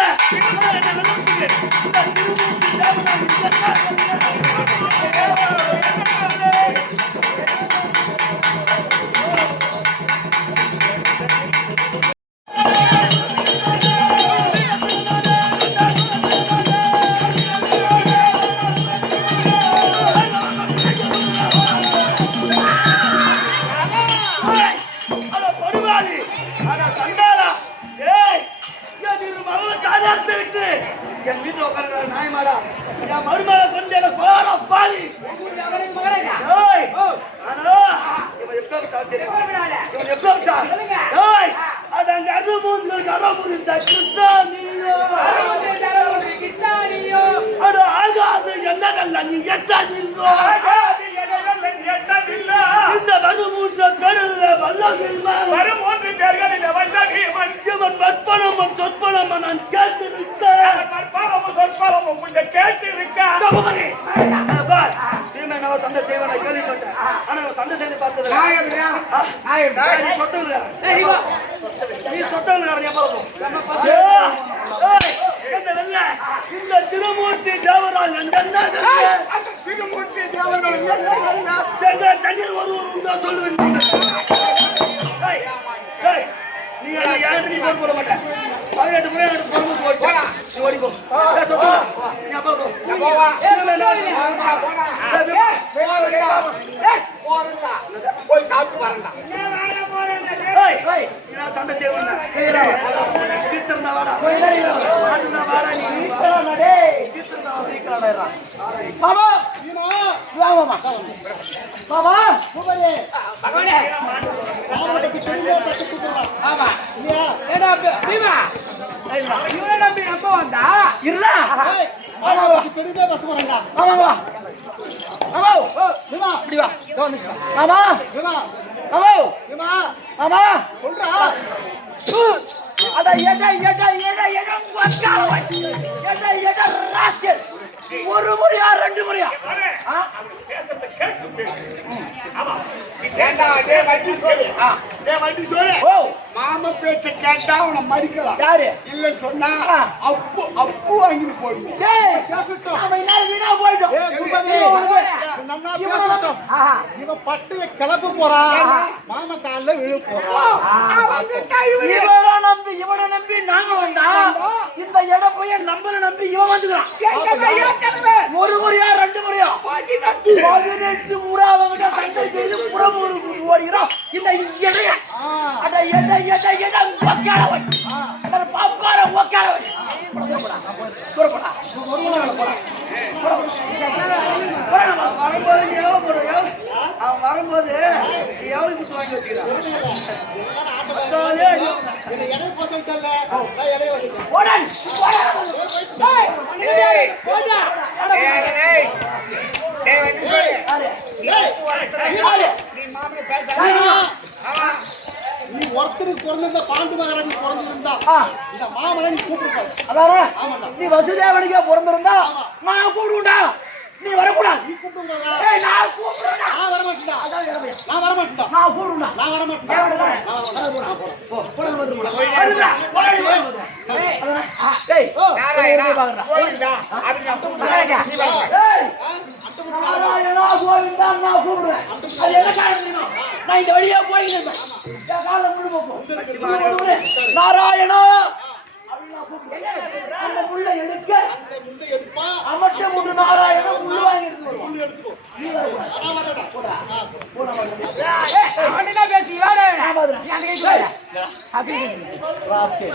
ஏய், அட படுவாளி, அட சண்டாளா. ஏய், என் இரு மகளை காலியார்த்து விட்டு என் வீட்டுல உட்கார்ந்து நாயமாடா என் மருமகளை கொண்டு எனக்கு கோர பாலி. ஏய், ஆனா இவன் எப்ப விட்டா தெரியுமா? இவன் எப்ப விட்டா? ஏய், அது அங்க அருமுண்டு தரமுறிந்த கிருஷ்ணானியோ. அட ஆகாது என்னதல்ல நீ எட்டதில்லோ. இந்த வருமூன்ற பேரில் வல்லவில்லை. வரும் 3 பேர்களிலே வந்த இவன் இவன் மற்பணமும் சொற்பணமும் நான் கேட்டிருக்கேன். மற்பலமும் சொற்பலமும் கொஞ்சம் கேட்டிருக்க. பார், தீமை நம்ம சண்டை செய்வன கேள்விப்பட்டேன். ஆனா அவன் சண்டை செய்து பார்த்தது நீ சொத்தவனுக்காரன். நீ சொத்தவனுக்காரன் எப்ப போ? என்ன வெல்ல? இந்த திருமூர்த்தி தேவரால் என்ன திருமூர்த்தி தேவர்கள் தண்ணீர் ஒருவர் உண்டா சொல்லுவேன். நீ நீ போட மாட்டேன் 18 முறை எனக்கு பொறுமை போட்டு நீ ஓடி போ நீ அப்பா போ போய் சாப்பிட்டு வரேன்டா. நான் சண்டை செய்வேன் தீர்த்திருந்தா வாடா மாட்டுனா வாடா நீ தீர்த்திருந்தா மாமா பீமா வா மாமா மாமா பூபதி பகவானே மாமாவுக்கு தெரிஞ்சா தட்டு கூப்பிடுறா ஆமா இல்லையா ஏடா பீமா இவனை நம்பி நம்ம வந்தா இருடா ஏய் மாமாவுக்கு தெரிஞ்சா பஸ் வரேன்டா மாமா வா மாமா பீமா இப்படி வா இதோ நிக்கிறேன் மாமா பீமா மாமா பீமா மாமா சொல்றா அட ஏடா வக்காவை ஏடா ராஸ்கல் ஒரு முறையா ரெண்டு முறையா பேசுறத கேட்டு பேசு ஆமா ஏண்டா டேய் வண்டி சோறு டேய் வண்டி சோறு ஓ மாமா பேச்ச கேட்டா அவனை மடிக்கலாம். யாரு இல்லன்னு சொன்னா அப்பு வாங்கிட்டு போயிடுவோம். டேய் கேட்கட்டும் அவன் என்ன வீணா போய்டும் ஏய் பூபதி நன்னா பேசட்டும் இவன் பட்டுல கிளப்ப போறான் மாமா கால்ல விழு போறான் இவனை நம்பி நாங்க வந்தா இந்த எடப்பைய நம்மள நம்பி இவன் வந்துக்கிறான் ஒரு முறையா ரெண்டு முறையா 18 முறை அவங்க சண்டை செய்து புறமுறுக்கு ஓடுகிறோம் இந்த எடைய அட எடை ஒக்காளவை பாப்பார ஒக்காளவை புறப்படா வரும்போது நீ எவ்வளவு போடுற அவன் வரும்போது நீ எவ்வளவு குத்து வாங்கி வச்சுக்கிறான் எடை போட்டுட்டல்ல நான் எடை வச்சுட்டேன் ஓடன் டேய் போடா டேய் வண்டி சோறு ஏய் நீ மாமா பேச ஆமா நீ ஒருத்தருக்கு பிறந்திருந்தா பாண்டு மகாராஜ் பிறந்திருந்தா இந்த மாமனை நீ கூப்பிட்டு அதானே ஆமாண்டா நீ வசுதேவனுக்கே பிறந்திருந்தா நான் கூடுண்டா நீ வரக்கூடாது நீ கூப்பிட்டுடா ஏய் நான் கூப்பிடுறேன் நான் வர மாட்டேன்டா அதான் இறமையா நான் வர மாட்டேன்டா நான் கூடுண்டா நான் வர மாட்டேன்டா டேய் நாராயணா கோவிந்தா அப்படி நான் கூப்பிடுறேன். நீ வா. நாராயணா கோவிந்தா நான் கூப்பிடுறேன் அது என்ன காரணம் தெரியுமா நான் இந்த வழியா போயிட்டு இருப்பேன் என் காலை முழு போகும் நாராயணா அப்படின்னு நான் கூப்பிடுறேன் அந்த முள்ள எடுக்க அந்த முண்டை எடுப்பா அமட்ட முள்ளு நாராயணா முள்ளு வாங்கி எடுத்து வருவோம் முள்ளு எடுத்துக்கோ நீ வரக்கூடாது நான் வரேன்டா அவன்டா பேசி வாடா நான் பாத்துறேன் அந்த கை போடா அப்படி ராஸ்கே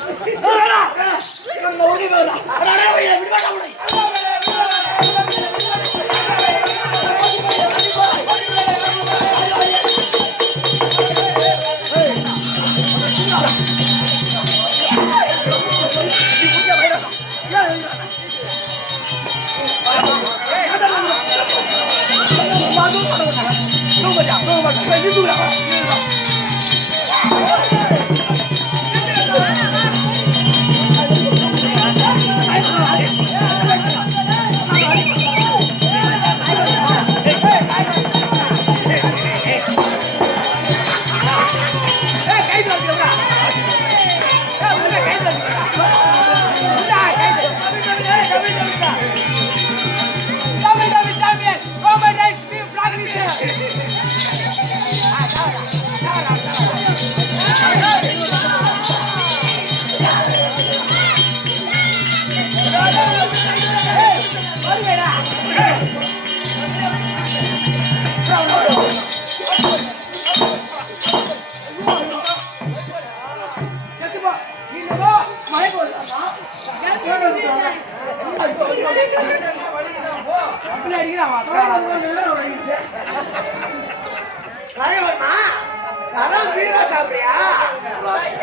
நம்ம ஓடி போடா அட விடு வாடா உடை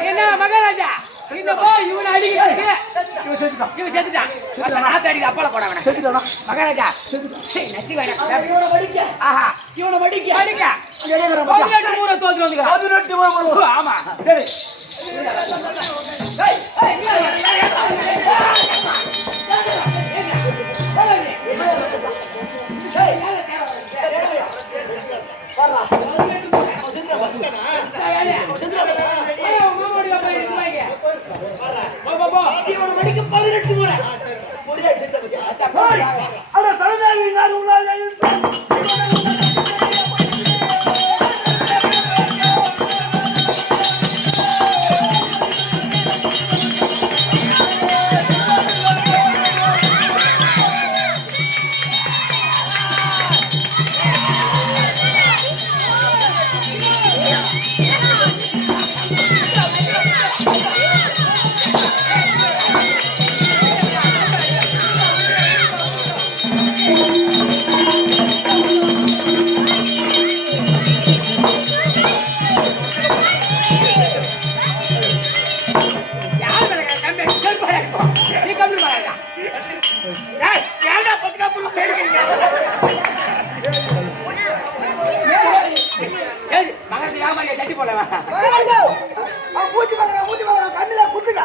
என்ன மகாராஜா இந்த போய் இவனை அடிக்கிறாங்க இவன் செத்துட்டான் நாத்து அடிக்க அப்பால போட வேணாம் செத்துட்டானா மகாராஜா நச்சி வேணாம் இவனை மடிக்க ஆஹா இவனை மடிக்க 18 முறை தோத்து வந்து 18 முறை ஆமா சரி ஏய் ஏய் வந்து ஏமாளியா தட்டி போடவா பூச்சி பார்க்கறேன் கண்ணுல குத்துக்க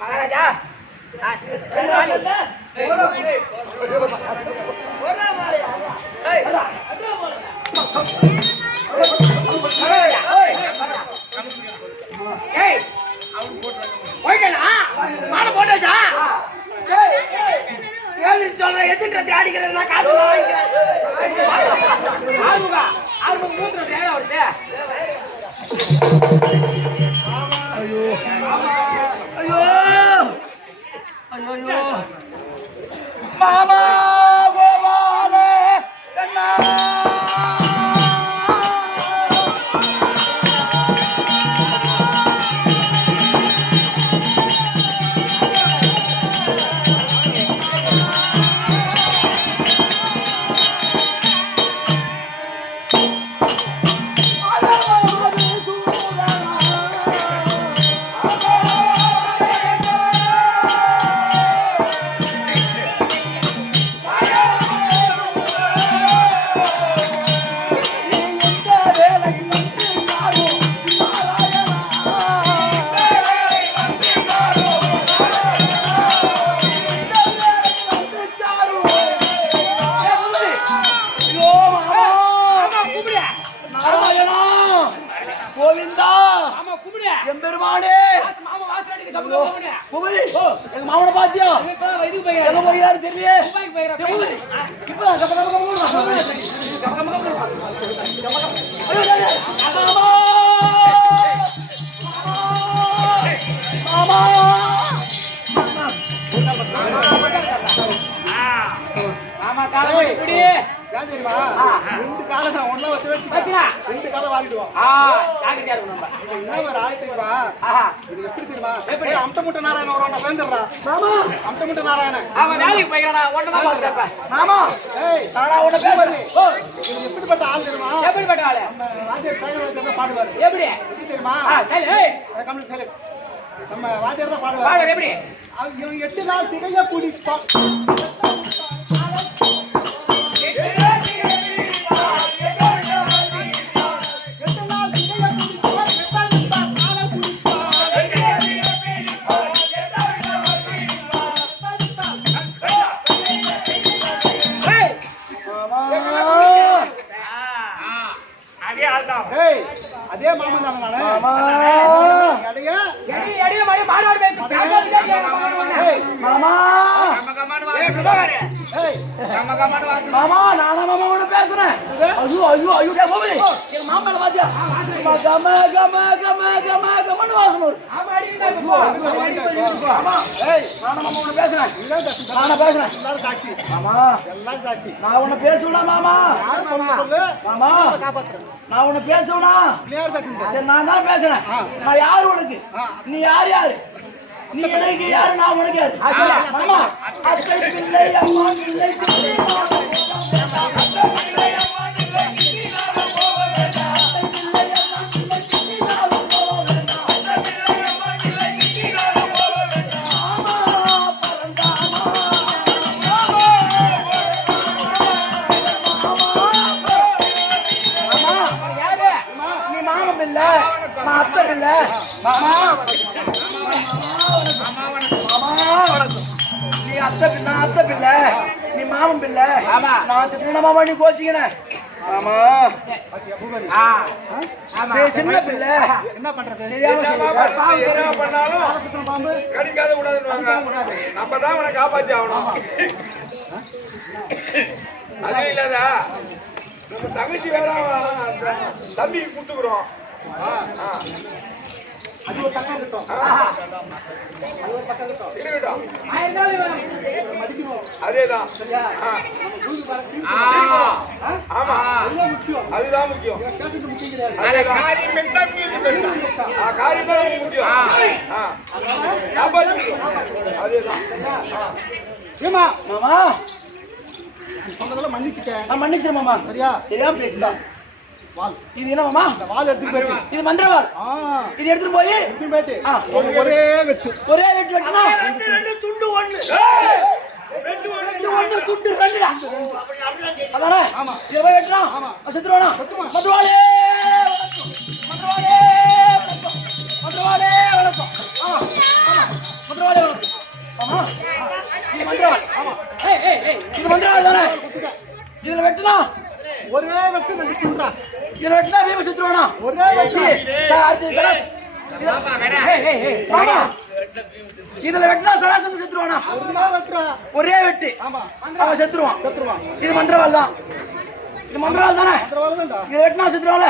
மகாராஜா போயிட்டா மாலை போட்டாச்சா சொல்றேன் எதிர்த்து அடிக்கிறேன் காசு வாங்கிக்கிறேன் ஆறுமுகா மூத்திரம் தேவை அவருக்கு ஐயோ ஐயோ ஐயோ மாமா கோபாலே கண்ணா கோவிந்தா எம்பெருமானே எங்க மாமனை பாத்தியா எங்க போகிறாரு தெரியல ஏன் தெரியுமா? 2 காலை நான் ஒண்ணா வச்சு வச்சுனா 2 காலை வாரிடுவோம். ஜாக்கிரதையா இருக்கணும் நம்ம. இது என்ன ஒரு ஆள் தெரியுமா? இது எப்படி தெரியுமா? எப்படி? ஏய் அம்டமுட்ட நாராயணன் வரானே வேந்தறா. மாமா அம்டமுட்ட நாராயணன். அவன் வேலைக்கு போயிறானா ஒண்ணு தான் பாத்துறப்ப. மாமா ஏய் நானா உன்னை பேசுறேன். இது எப்படிப்பட்ட ஆள் தெரியுமா? எப்படிப்பட்ட ஆளு? நம்ம வாத்தியார் சாயங்காலத்துல பாடுவாரு. எப்படி? எப்படி தெரியுமா? சரி ஏய் கம்ப்ளீட் சரி. நம்ம வாத்தியார் தான் பாடுவாரு. பாரு எப்படி? இவன் 8 நாள் சிகையா குடிப்பான். அதே மாமன் தானே நானு அடைய எடி மாடி மாறுவார் பேசி மாமா மாமா நானா மாமா உன்னை பேசுறேன். ஐயோ ஐயோ ஐயோ கோபி எங்க மாமனை பாத்தியா கம கம கம கம கமன்னு வாசணும். ஆமா அடிக்குதா போ. ஆமா ஏய் நானா மாமா உன்னை பேசுறேன். நானா பேசுறேன். எல்லாரும் சாட்சி மாமா எல்லாம் சாட்சி நான் உன்னை பேசுவனா மாமா யார் மாமா சொல்லு மாமா காப்பாத்துறேன் நான் உன்னை பேசுவனா யார் பேசுறீங்க சரி நான் தான் பேசுறேன். நான் யாரு உனக்கு நீ யார் யாரு நீ எனக்கு யாரு நான் உனக்கு யாரு மாமா அத்தை பிள்ளை அம்மா பிள்ளை பிள்ளை அத்தை பிள்ளை மாமா நீ அத்தை பிள்ளை அத்தை பிள்ளை நீ மாமன் பிள்ளை நான் திட்டின மாமா நீ கோச்சிக்கின ஆமா சின்ன பிள்ளை என்ன பண்றது என்ன பண்ணாலும் பாம்பு கடிக்காத கூடாதுன்னு நம்ம தான் அவனை காப்பாத்தி ஆகணும். அது இல்லாதா நம்ம தங்கச்சி வேற தம்பி கூட்டுக்குறோம். அது ஒரு பக்கம் இருக்கட்டும் அது ஒரு பக்கம் இருக்கட்டும் இருக்கட்டும் மதிக்கணும் அதேதான். சரியா நம்ம குரு பாரதி ஆமா அதுதான் முக்கியம் அதுதான் முக்கியம். கேட்கறது முக்கியம் கிடையாது அதேதான். காரியம் தான் முக்கியம். அதேதான். ஏமா மாமா சொன்னதெல்லாம் மன்னிச்சுட்டேன் நான் மன்னிச்சேன் மாமா சரியா தெரியாம பேசுதா வால் இது என்ன மாமா அந்த வால் எடுத்து போயிட்டு இது மந்திரவாள் இது எடுத்துட்டு போய் எடுத்து போயிட்டு ஒரே வெட்டு ஒரே வெட்டு வெட்டணும். ரெண்டு துண்டு ஒண்ணு. ஒண்ணு துண்டு ரெண்டுடா. அதானே? ஆமா. இதை போய் வெட்டலாம். ஆமா. செத்துருவானா? செத்துருவான். மதுவாளே வணக்கம். மதுவாளே வணக்கம். மதுவாளே வணக்கம். ஆமா. ஆமா. மதுவாளே வணக்கம். ஆமா. இது மந்திரவாள். ஆமா. ஏய் இது மந்திரவாள் தானே? இதுல வெட்டலாம். ஒரே வெட்டு ரெண்டு துண்டா. இதுல வெட்டலாம் வீம செத்துருவானா? ஒரே வெட்டு. மாமா இதுல வெட்டினா சராசரி செத்துருவானா? ஒரே வெட்டுறா. ஒரே வெட்டு. ஆமா. அவன் செத்துருவான். செத்துருவான். இது மந்திரவாள் தான். இது மந்திரவாள் தானே? மந்திரவாள் தான்டா. இது வெட்டினா செத்துருவான்ல?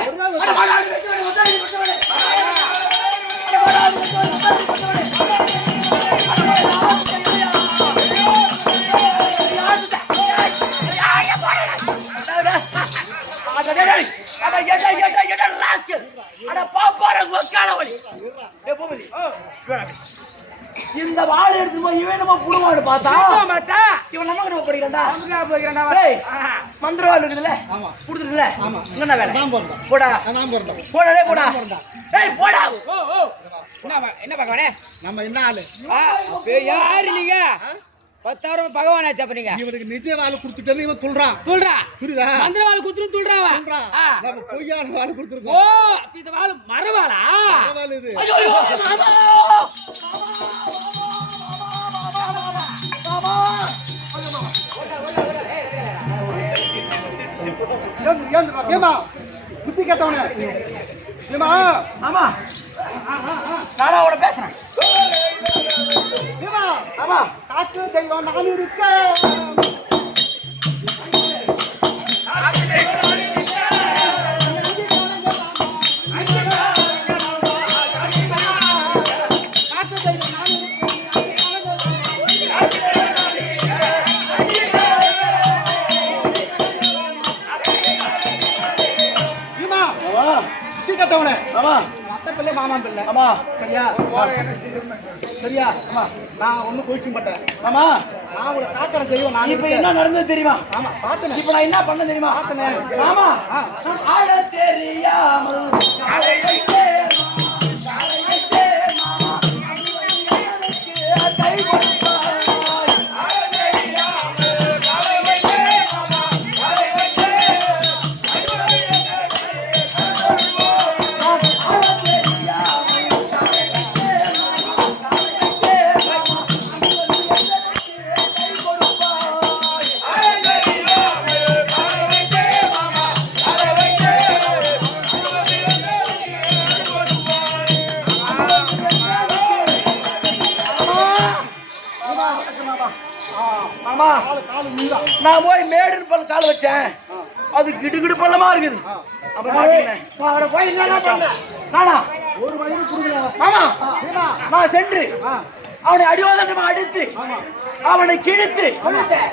இந்த வாழை எடுத்து போய் இவன் நம்ம புடுவாடு பார்த்தா இவன் நமக்கு நம்ம படிக்கிறான்டா. மந்திரவாள் இருக்குதுல்ல? ஆமா. புடுதுல? ஆமா. என்ன வேலை? நான் போறேன். போடா. நான் போறேன். போடா போடா. ஏய் போடா. என்ன பகவானே நம்ம என்ன ஆளு? யாரு நீங்க 10,000 பகவான் ஆச்சு. அப்ப நீங்க இவனுக்கு நிஜ வாழை கொடுத்துட்டேன்னு இவன் சொல்றான். சொல்றா புரியுதா? மந்திர வாழ் குத்துரும் சொல்றாவா? நம்ம பொய்யான வாழை ஓ கொடுத்துருக்கோம். இந்த வாழ் மரவாளா? பரவாயில்ல இது. ஐயோ மாமா ஏமா புத்தி கேட்டவனே. ஏமா ஆமா நானா அவட பேசுறேன். ஏமா ஆமா காற்று தெய்வம் நான் இருக்க. கேட்டவனே. ஆமா அத்தை பிள்ளை மாமா பிள்ளை. ஆமா சரியா? சரியா? ஆமா. நான் ஒன்னும் கோச்சிங் பட்டேன். ஆமா நான் உங்களை காக்கிற தெய்வம் நான். இப்ப என்ன நடந்தது தெரியுமா? ஆமா பார்த்தேன். இப்ப நான் என்ன பண்ண தெரியுமா? பார்த்தேன். ஆமா ஆட தெரியாமல் காலை வைத்தேன் காலை வைத்தேன் மாமா கை கொடுத்தாய். ஆட தெரியாமல் காலை வைத்தேன் மாமா காலை வைத்தேன் கை கொடுத்தாய். நான் போய் மேடு பல்ல கால் வச்சேன். அது கிடுகிடு பள்ளமா இருக்குது. அப்ப மாட்டேன் நானா ஒரு வயது கொடுக்கல. ஆமா நான் சென்று அவனை அடிவாதமா அடித்து அவனை கிழித்து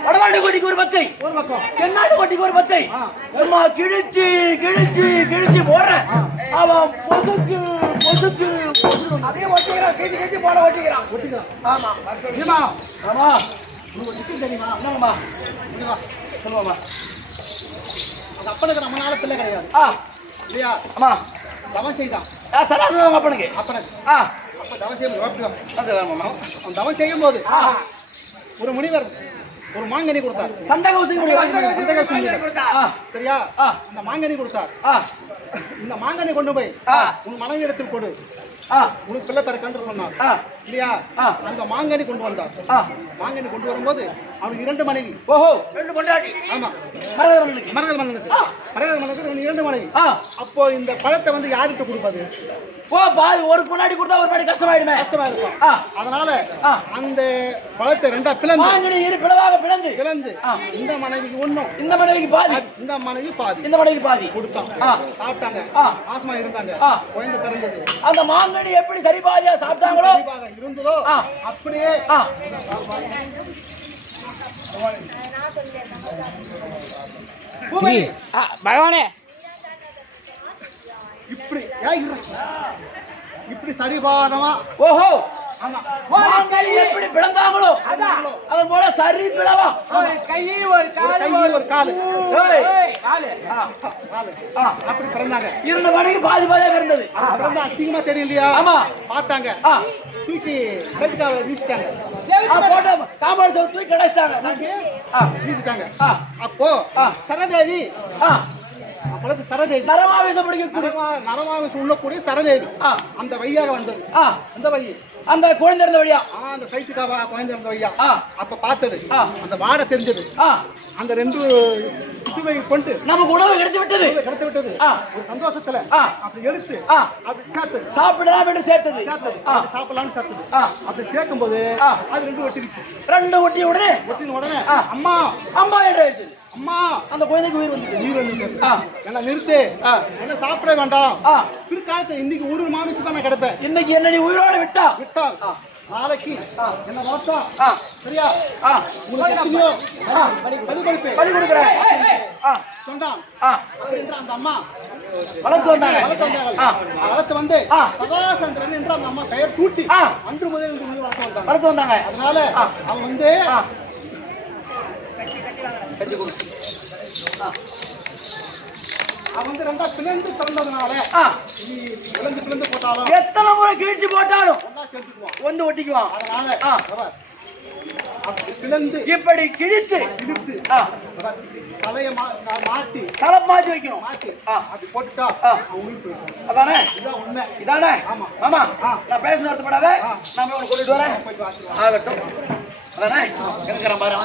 வடமாட்டு கோட்டிக்கு ஒரு பத்தை ஒரு பக்கம் தென்னாட்டு கோட்டிக்கு ஒரு பத்தை சும்மா கிழிச்சு கிழிச்சு கிழிச்சு போடுறேன். அவன் பொசுக்கு பொசுக்கு அப்படியே ஒட்டிக்கிறான். கிழிச்சு கிழிச்சு போட ஒட்டிக்கிறான். ஆமா ஏமா ஆமா உனக்கு நிச்சயம் தெரியுமா? என்னங்கம்மா சொல்லுவா சொல்லுவாமா? அந்த அப்பனுக்கு நம்ம நாள பிள்ளை கிடையாது இல்லையா? ஆமா தவம் செய்தான் சராசரி அப்பனுக்கு அப்பனுக்கு. ஆ அப்ப தவம் செய்யும் அது வேணுமா? அவன் தவம் செய்யும் போது ஒரு முனிவர் ஒரு மாங்கனி கொடுத்தார். சந்தக சரியா? அந்த மாங்கனி கொடுத்தார். இந்த மாங்கனி கொண்டு போய் உன் மனைவி இடத்தில் கொடு, உனக்கு பிள்ளை பெற கண்டு சொன்னார் இல்லையா? அந்த மாங்கனி கொண்டு வந்தார். மாங்கனி கொண்டு வரும்போது அவனுக்கு 2 மனைவி. ஓஹோ 2 பொண்டாட்டி. ஆமா மரகத மன்னனுக்கு 2 மனைவி. அப்போ இந்த பழத்தை வந்து யார்கிட்ட கொடுப்பது? ஓ பாய் ஒரு பொண்டாட்டி கொடுத்தா ஒரு பாடி கஷ்டமாயிடுமே. கஷ்டமா இருக்கும். அதனால அந்த பழத்தை 2ஆ பிளந்து மாங்கனி இரு பிளவாக பிளந்து இந்த மனைவிக்கு ஒண்ணும் இந்த மனைவிக்கு பாதி இந்த மனைவி பாதி இந்த மனைவிக்கு பாதி கொடுத்தான். சாப்பிட்டாங்க. ஆசமா இருந்தாங்க. குழந்தை பிறந்தது. அந்த மாங்கனி எப்படி சரிபாதியா சாப்பிட்டாங்களோ இருந்ததோ அப்படியே பகவானே இப்படி இப்படி சரிபாதமா. ஓஹோ ஆமா மாங்கனி எப்படி பிளந்தாங்களோ அதன் போல சரி பிளவா கை ஒரு கால். காலு. காலு. அப்படி பிறந்தாங்க. இருந்த மனைவி பாதி பாதியா பிறந்தது. பிறந்தா அசிங்கமா தெரியலையா? ஆமா. பார்த்தாங்க. தூக்கி கட்டுக்காவை வீசிட்டாங்க. போட்ட காம்பவுண்ட் சுவர் தூக்கி கடைச்சிட்டாங்க. வீசிட்டாங்க. அப்போ சரதேவி அப்பளுக்கு சரதேவி நரமாவேசம் பிடிக்கக்கூடிய நரமாவேசம் உள்ளக்கூடிய சரதேவி அந்த வழியாக வந்தது. அந்த வழி அந்த குழந்தை இருந்த வழியா அந்த கைசுக்காவா குழந்தை இருந்த வழியா அப்ப பார்த்தது அந்த வாடை தெரிஞ்சது. அந்த 2 சிசுவை கொண்டு நமக்கு உணவு கிடைத்து விட்டது. ஒரு சந்தோஷத்துல அப்படி எடுத்து அப்படி சேர்த்தது. சாப்பிடலாம் என்று சேர்த்தது. சாப்பிடலாம்னு சேர்த்தது. அப்படி சேர்க்கும் போது அது 2 ஒட்டிருச்சு. 2 ஒட்டிய உடனே அம்மா அம்மா என்று அம்மா அந்த குழந்தைக்கு உயிர் வந்து என்ன நிறுத்து, என்ன சாப்பிட வேண்டாம். பிற்காலத்துல இன்னைக்கு ஒரு மாமிசம் தான் நான் கிடப்பேன். இன்னைக்கு என்ன நீ உயிரோடு விட்டால் நாளைக்கு என்ன மோசம் சரியா? உங்களுக்கு பலி கொடுக்கிறேன் சொன்னான். அப்படின்ற அந்த அம்மா வளர்த்து வந்து சதாசந்திரன் என்ற அந்த அம்மா பெயர் சூட்டி அன்று முதல் வளர்த்து வந்தாங்க. அதனால அவன் வந்து அவன் வந்து 2 பிளந்து பிறந்ததுனால பிளந்து போட்டாலும் எத்தனை முறை கிழிச்சு போட்டாலும் ஒன்று ஒட்டிக்குவான். அதனால பிளந்து இப்படி கிழித்து தலையை மாத்தி மாத்தி வைக்கணும். அப்படி போட்டுட்டா அதானே உண்மை. இதானே? ஆமா. நான் பேசணும் வருத்தப்படாத. நான் உனக்கு கூட்டிட்டு வரேன். ஆகட்டும். அதானே இருக்கிறேன் பாரு.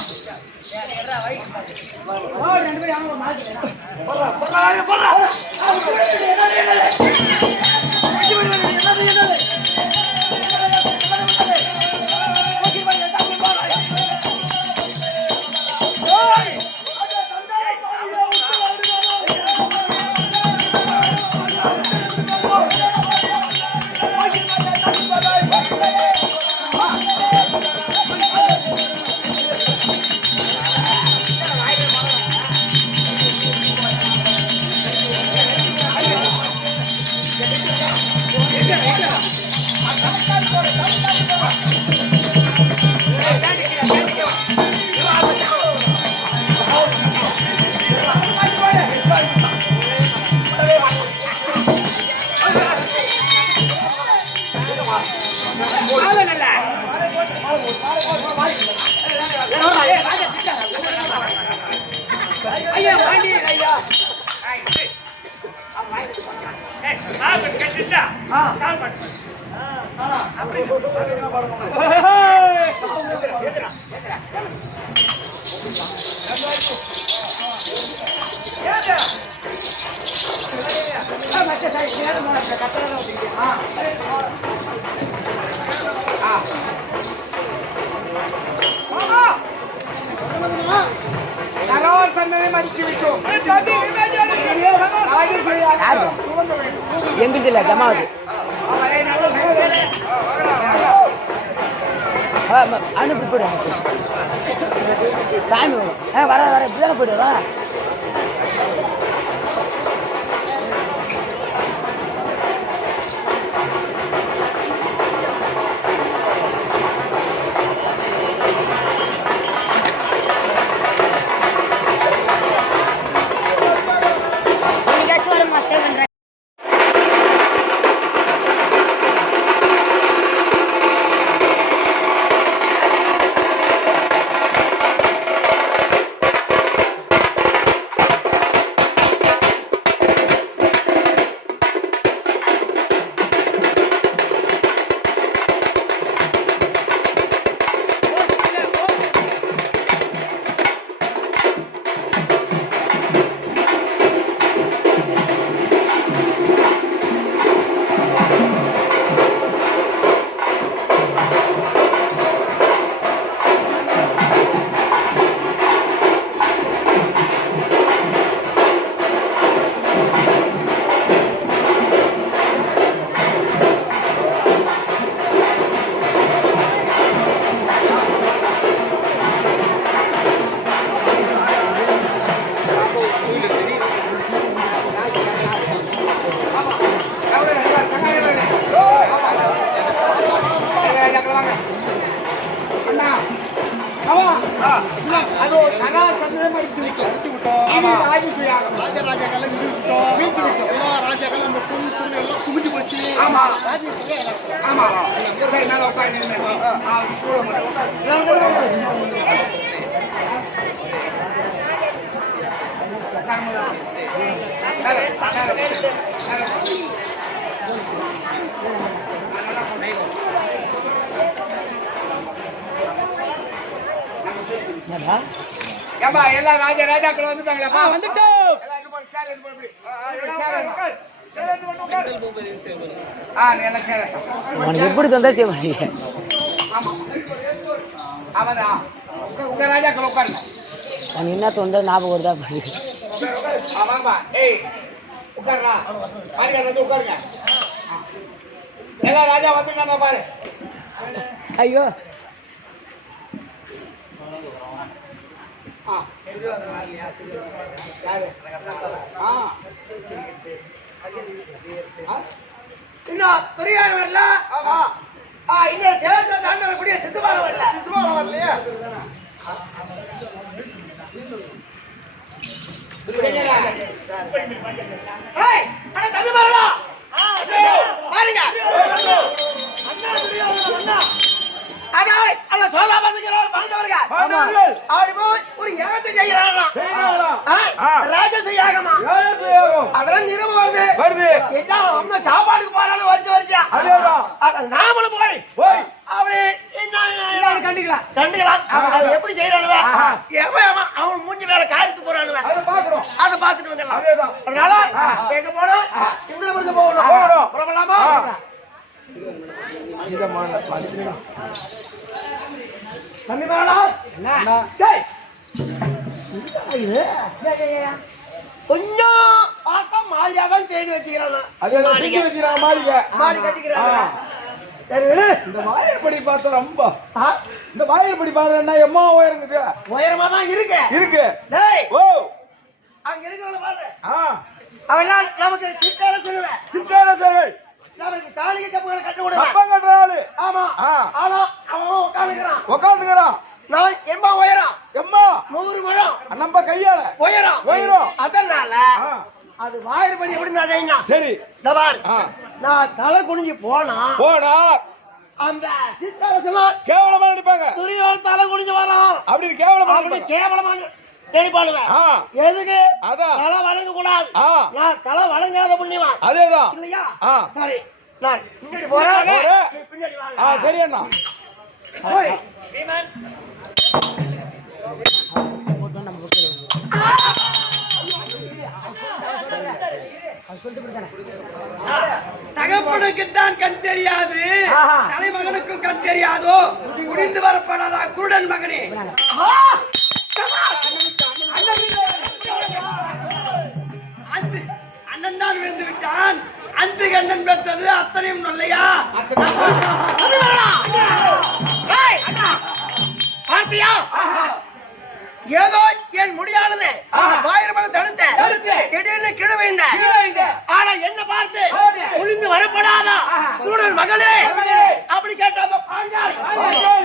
எங்கிட்ட ஜமாவது அனுப்பி போயிடு சாமி வர இப்படிதானே போயிடுவா. இது ராஜசுயாகம். ராஜராஜாக்கெல்லாம் வீட்டு விட்டோம். எல்லா ராஜாக்களும் நம்ம பொண்ணு எல்லாம் குமிஞ்சு போச்சு. ஆமா. ராஜ்யத்துக்கு ஆமா. சரி, மேல உட்காரு, நில்லு. சூழ மாட்டேன். என்னடா ஏம்பா, எல்லா ராஜாக்கள் வந்துட்டாங்களா? வந்துட்டோம். எல்லாம் இது போடு, சேர் எடுத்து போடு, இப்படி. நீ எல்லாம் சேர் எடுத்து. உனக்கு எப்படி தந்தா செய்வாங்க? ஆமா. அவதான். உங்க ராஜாக்கள் உட்காருங்க. நான் என்ன தோணுதோ ஞாபகம் வருதா பாரு. வாங்கப்பா. ஏய், உட்காருடா. ராஜா வந்து உட்காருங்க. எல்லா ராஜா வந்துட்டாங்க பாரு. ஐயோ யாரு? இன்னும் துரியார் வரல. ஆமா. இன்னும் சேலத்தை தாண்டி வரக்கூடிய சிசுபாலம் வரல. சிசுபாலம் வரலையா? ஏய், அட தம்பி வரலாம். பாருங்க. அடே, அந்த சோழாபதிக்கிறவர் பாண்டவர்கள். அப்படி போய் ஒரு யாகத்தை செய்யறாங்களாம். ராஜச யாகமா? அதெல்லாம் நிறுவ வருது. எல்லாம் அவங்க சாப்பாடுக்கு போறாங்க வரிசை. நாமளும் போய் அவரு என்ன கண்டிக்கலாம். அவன் எப்படி செய்யறானுவ, அவன் மூஞ்சி மேல காரித்து போறானுவ, அதை பார்த்துட்டு வந்துடலாம். அதனால எங்க போனோம், இந்திரபுரத்துக்கு போகணும். புறப்படலாமா? தம்பி வரலாம். டேய், கொஞ்சம் பார்த்தா மாதிரியாக செய்து வச்சுக்கிறான். மாடி கட்டிக்கிறான். இந்த வாயப்படி பார்த்தா ரொம்ப இந்த வாயப்படி பார்த்தா எம்மா உயரங்குது. உயரமா தான் இருக்கு. டேய், ஓ அங்க இருக்கிறவங்க பாரு. அவெல்லாம் நமக்கு சித்தார சொல்லுவேன். சித்தாரசர்கள் நமக்கு தாலிகை கப்புகளை கட்டு விடுவேன். அப்பம் கட்டுற ஆளு. ஆமா. ஆனா அவன் உட்காந்துக்கிறான். நான் எம்மா உயரம், எம்மா 100 முழம் நம்ம கையால உயரம். அதனால அது வாயிற்படி எப்படி இருந்தா சரி. நான் தலை குனிஞ்சு போனா அந்த சித்தாரசெல்லாம் கேவலமா நினைப்பாங்க. துரியோன் தலை குனிஞ்சு வரோம் அப்படின்னு கேவலமா நினைப்பாளுவேன். எதுக்கு அதான் தலை வணங்க கூடாது. நான் தலை வணங்காத புண்ணியவான். அதேதான் இல்லையா? சரி, நான் பின்னாடி போறேன். நீ பின்னாடி வாங்க. சரி அண்ணா. போய் தகப்பனுக்குத்தான் கண் தெரியாது, தலைமகனுக்கும் கண் தெரியாதோ, குடிந்து வரப்படாதா குருடன் மகனே. அண்ணன் தான் விழுந்து விட்டான். அந்த கண்ணன் பெற்றது அத்தனையும் நல்லையா? பார்த்தியா? ஏதோ என் முடியானது வாயிரமன தடுத்த திடீர்னு கிழவைந்த. ஆனா என்ன பார்த்து ஒளிந்து வரப்படாதா கூடல் மகளே அப்படி கேட்டாங்க பாஞ்சாலி.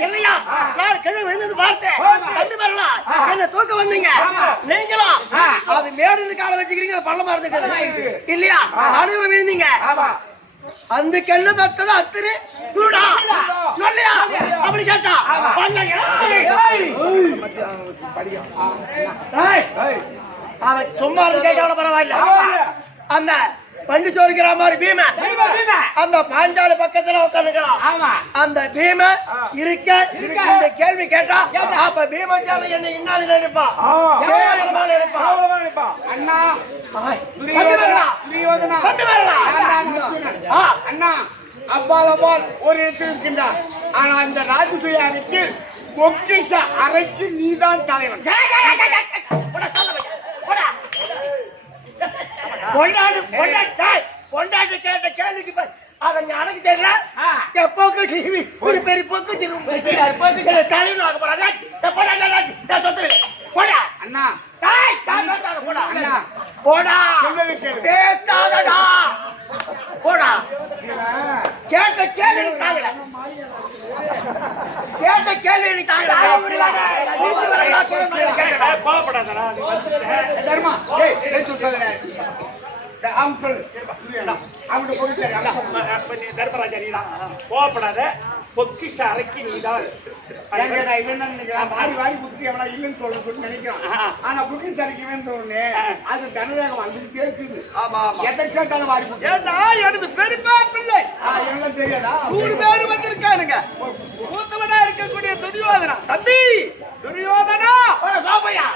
இல்லையா? நான் கிழமை விழுந்தது பார்த்தேன். தம்பி வரலாம் என்ன தூக்க வந்தீங்க. நீங்களும் அது மேடு கால வச்சுக்கிறீங்க, பள்ளமா இருந்துக்குது இல்லையா? அனைவரும் விழுந்தீங்க. அந்த கண்ணு பத்தது அத்திரு குருடா சொல்லியா அப்படி கேட்டா அவன் சும்மா கேட்டா பரவாயில்ல. அந்த பண்டு சோறுக்கிற மாதிரி பீம அந்த பாஞ்சாலி பக்கத்துல உட்காந்துக்கிறான். அந்த பீம இருக்க இந்த கேள்வி கேட்டா அப்ப பீமஞ்சாலி என்ன இன்னாலும் நினைப்பான், நினைப்பான். அண்ணா அண்ணா அப்பால் அப்பால் ஒரு இடத்தில் இருக்கின்றார். ஆனா இந்த ராஜசூயாருக்கு பொக்கிஷ அறைக்கு நீதான் தலைவன். பொண்டாட்டி கேட்ட கேள்விக்கு அவன் எனக்கு தெரியல. எப்போக்கு செய்வி ஒரு பெரிய போக்கு தலைவன் சொத்து அண்ணா அண்ணா, போடா சொன்னதை கேளு. பேசாதடா போடா கேட்ட கேள்வி காதல கேட்ட கேள்வி காதல கோவப்படாதடா தர்மா ஏய் ஏய் சொல்றேன் அவன் சொல்லு அவன் போய் சரி தர்மராஜா நீதான் கோவப்படாத பொக்கிஷ அரைக்கி நீதான் எங்க நான் இவன் தான் நினைக்கிறேன் வாரி வாரி புத்தி எவனா இல்லைன்னு சொல்லணும்னு நினைக்கிறான் ஆனா புத்தி சரிக்குவேன்னு தோணுனே அது தனவேகம் வந்துட்டு இருக்குது ஆமா ஆமா எதை கேட்டாலும் வாரி புத்தி ஏன்னா எனது பெருமா பிள்ளை எல்லாம் தெரியாதா 100 பேர் வந்திருக்கானுங்க மூத்தவனா இருக்கக்கூடிய துரியோதனா தம்பி துரியோதனா சோபையா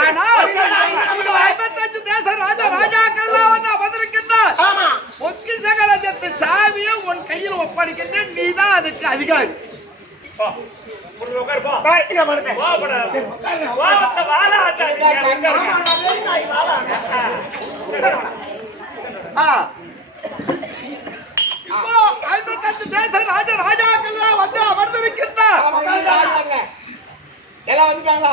ஆனால் 55 தேச ராஜாக்கள்லாம் வந்து வந்திருக்கின்றார் ஆமா பொக்கிஷ கலசத்து சாவியை உன் கையில் ஒப்படைக்கின்றேன் நீதான் அதுக்கு அதிகாரி இப்போ 55 தேச ராஜாக்கள்லாம் வந்து அமர்ந்திருக்கின்றார் எல்லாம் வந்துட்டாங்களா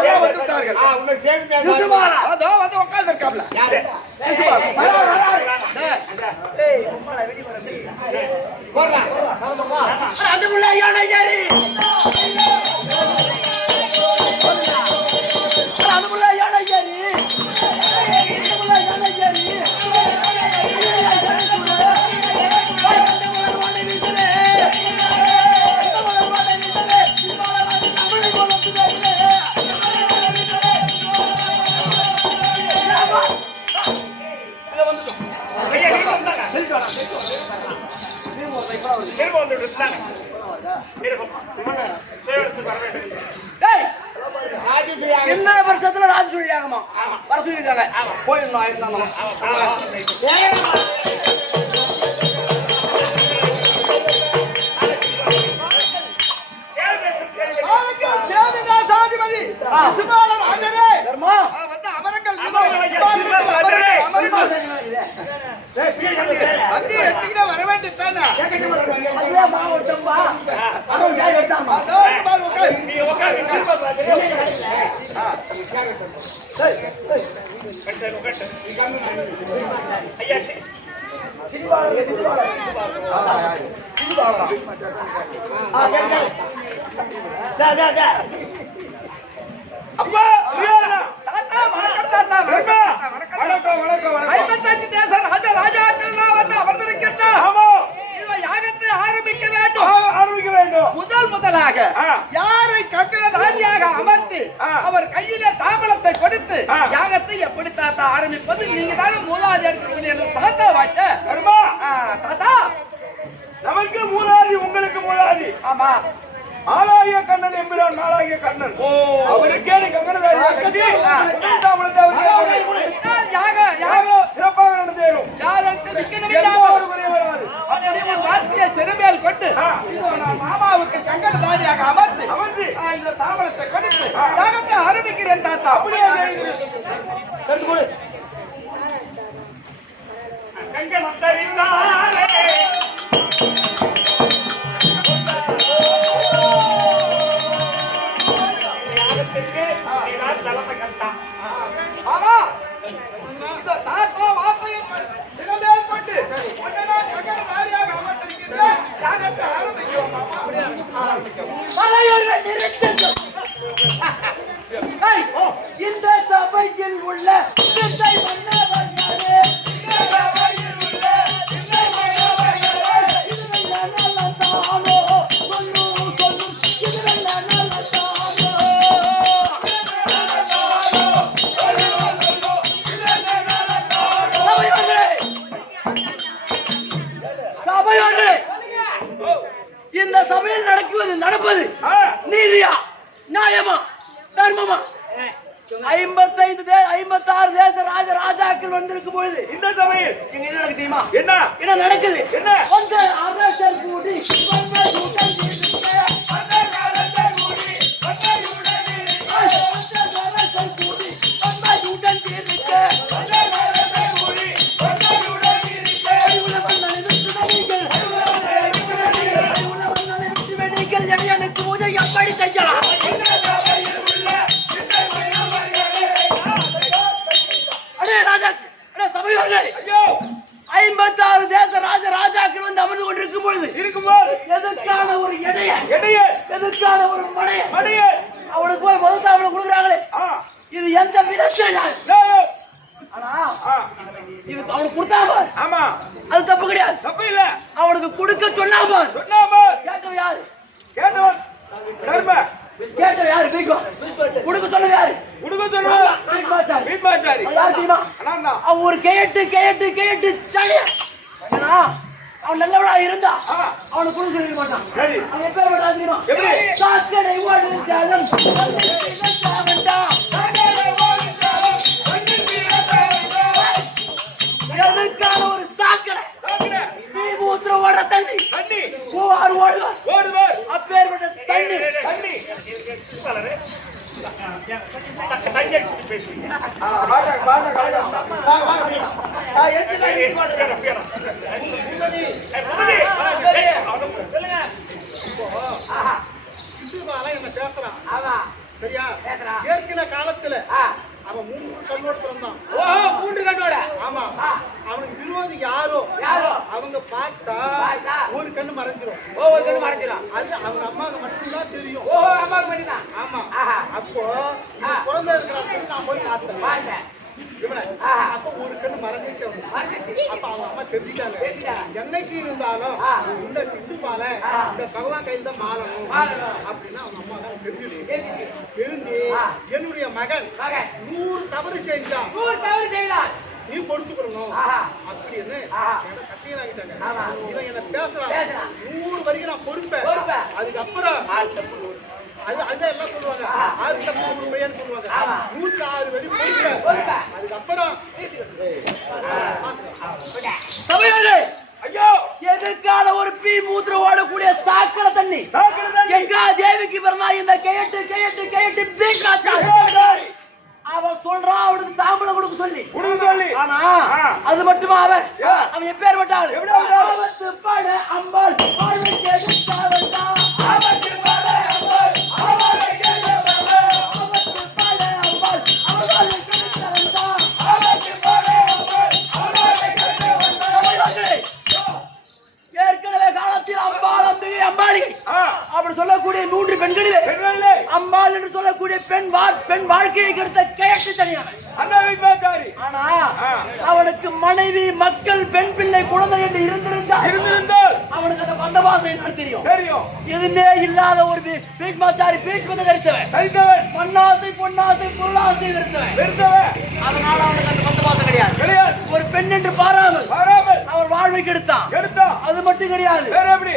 எல்லாம் வந்துட்டார்கள் உன்னை சேர்ந்து சிசுபாலா அதோ வந்து உட்கார்ந்திருக்காப்ல யாரு போடுறா அது உள்ள யானை அதுக்குள்ள யானை இந்தன வருஷத்துல ராஜ சொல்லியாகமா வர சொல்லிருக்காங்க போயிருந்தோம் ஆயிருந்தாங்க சேதுதாசாதிபதி சிசுபால ராஜரே தர்மா வந்து அமரங்கள் வந்து எடுத்துக்கிட்ட வர வேண்டியதானே அதே மாவட்டம்பா அவன் யார் எடுத்தாமா அப்பா தாத்தா வணக்கம் தாத்தா வணக்கம் வணக்கம் 55 தேச ராஜாக்கள்லாம் வந்து அமர்ந்திருக்கின்றார் இதை யாகத்தை ஆரம்பிக்க வேண்டும் முதலாக யாரை கங்கணதாரியாக அமர்த்தி அவர் கையிலே தாம்பலத்தை கொடுத்து யாகத்தை எப்படி தாத்தா ஆரம்பிப்பது நீங்க தானே மூலாதி எடுக்கக்கூடிய தாத்தா வாச்ச தாத்தா நமக்கு மூலாதி உங்களுக்கு மூலாதி ஆமா ஆளாகிய கண்ணன் எம்பிரான் நாளாகிய கண்ணன் அவருக்கே கங்கணதாரியா கட்டி சிறப்பாக நடந்தேறும் வார்த்தையை செருமேல் கொண்டு மாமாவுக்கு கங்கணதாரியாக அமர்ந்து இந்த தாமலத்தை கொடுத்து யாகத்தை ஆரம்பிக்கிறேன் தாத்தா அப்படியே கங்கணம் தரிந்தாரே ஆமா இந்த தாத்தா வார்த்தையை தினமேல் கொண்டு கங்கணதாரியாக அமர்ந்திருக்கின்றேன் யாகத்தை ஆரம்பிக்கிறோம் இந்த சபையில் உள்ள சிந்தை மன்னவர்களே இந்த சபையில் நடப்பது நீதியா நியாயமா தர்மமா 56 தேச ராஜாக்கள் வந்திருக்கும் பொழுது இந்த சபையில் இங்க என்ன நடக்குது தெரியுமா என்ன நடக்குது வந்து அரசர் கூடி பூஜை எப்படி செய்யலாம் விதச்சல் ஆனா இது அவனுக்கு கொடுத்தாம ஆமா அது தப்பு கிடையாது தப்பு இல்ல அவனுக்கு கொடுக்க சொன்னாம கேட்டவன் யாரு கேட்டவன் தர்ம கேட்டவன் யாரு கொடுக்க சொன்னது யாரு வீட்மாச்சாரி யாரு தெரியுமா அவன் ஒரு கேட்டு சனியா அவன் நல்லவனா இருந்தா அவனுக்கு கொடுக்க சொல்ல மாட்டான் சரி அவன் எப்ப விடா தெரியுமா எப்படி சாக்கடை ஓடு ஜலம் எதுக்கான ஒரு சாக்கடை ஊத்துற ஓடுற தண்ணி பூவாறு ஓடுவார் அப்பேற்பட்ட தண்ணி என்ன பேசுறான் சரியா ஏற்கனவே காலத்துல அவன் 3 கண்ணோட பிறந்தான் 3 கண்ணோட ஆமா அவனுக்கு விரோதி யாரோ அவங்க பார்த்தா ஒரு கண்ணு மறைஞ்சிரும் அது அவங்க அம்மாவுக்கு மட்டும்தான் தெரியும் ஆமா அப்போ குழந்தை இருக்கிறான்னு நான் போய் பார்த்தேன் அப்ப ஒரு கண்ணு மறைஞ்சிட்டு அப்ப அவங்க அம்மா தெரிஞ்சுட்டாங்க என்னைக்கு இருந்தாலும் இந்த சிசுபால இந்த பகவான் கையில் தான் மாறணும் அப்படின்னா அவங்க அம்மா தான் தெரிஞ்சு என்னுடைய மகன் 100 தவறு செஞ்சான் நீ பொறுத்துக்கணும் அப்படின்னு கட்டியலாகிட்டாங்க இவன் என்ன பேசுறான் 100 வரைக்கும் நான் பொறுப்பேன் அதுக்கப்புறம் அதுதான் எல்லாம் சொல்லுவாங்க 6 தப்பு 100 பையன் சொல்லுவாங்க 106 வரி பொறுப்பேன் அதுக்கப்புறம் ஐயோ எதுக்கான ஒரு பீ மூத்திர ஓடக்கூடிய சாக்கடை தண்ணி எங்க தேவிக்கு பிறந்தா இந்த கையட்டு அவன் சொல்றான் அவனுக்கு தாம்பலம் கொடுக்க சொல்லி ஆனா அது மட்டுமா அவன் எப்பேற்பட்டாள் அம்பாள் ஏற்கனவே காலத்தில் அம்பாள் அம்பிகை அம்பாளிகை அப்படி சொல்லக்கூடிய 3 பெண்களிலே அம்பாள் என்று சொல்லக்கூடிய பெண் வாழ்க்கையை கெடுத்த கேட்டு தனியாக ஆனா அவனுக்கு மனைவி மக்கள் பெண் பிள்ளை குழந்தை என்று இருந்திருந்தால் அவனுக்கு அந்த பந்தவாசம் என்ன தெரியும் எதுவுமே இல்லாத ஒரு பீட்மாச்சாரி பீட்மத்தை தரித்தவன் பொன்னாசை பொருளாசை வெறுத்தவன் அதனால அவனுக்கு அந்த பந்தவாசம் கிடையாது ஒரு பெண் என்று பாராமல் அவர் வாழ்வை கெடுத்தான் அது மட்டும் கிடையாது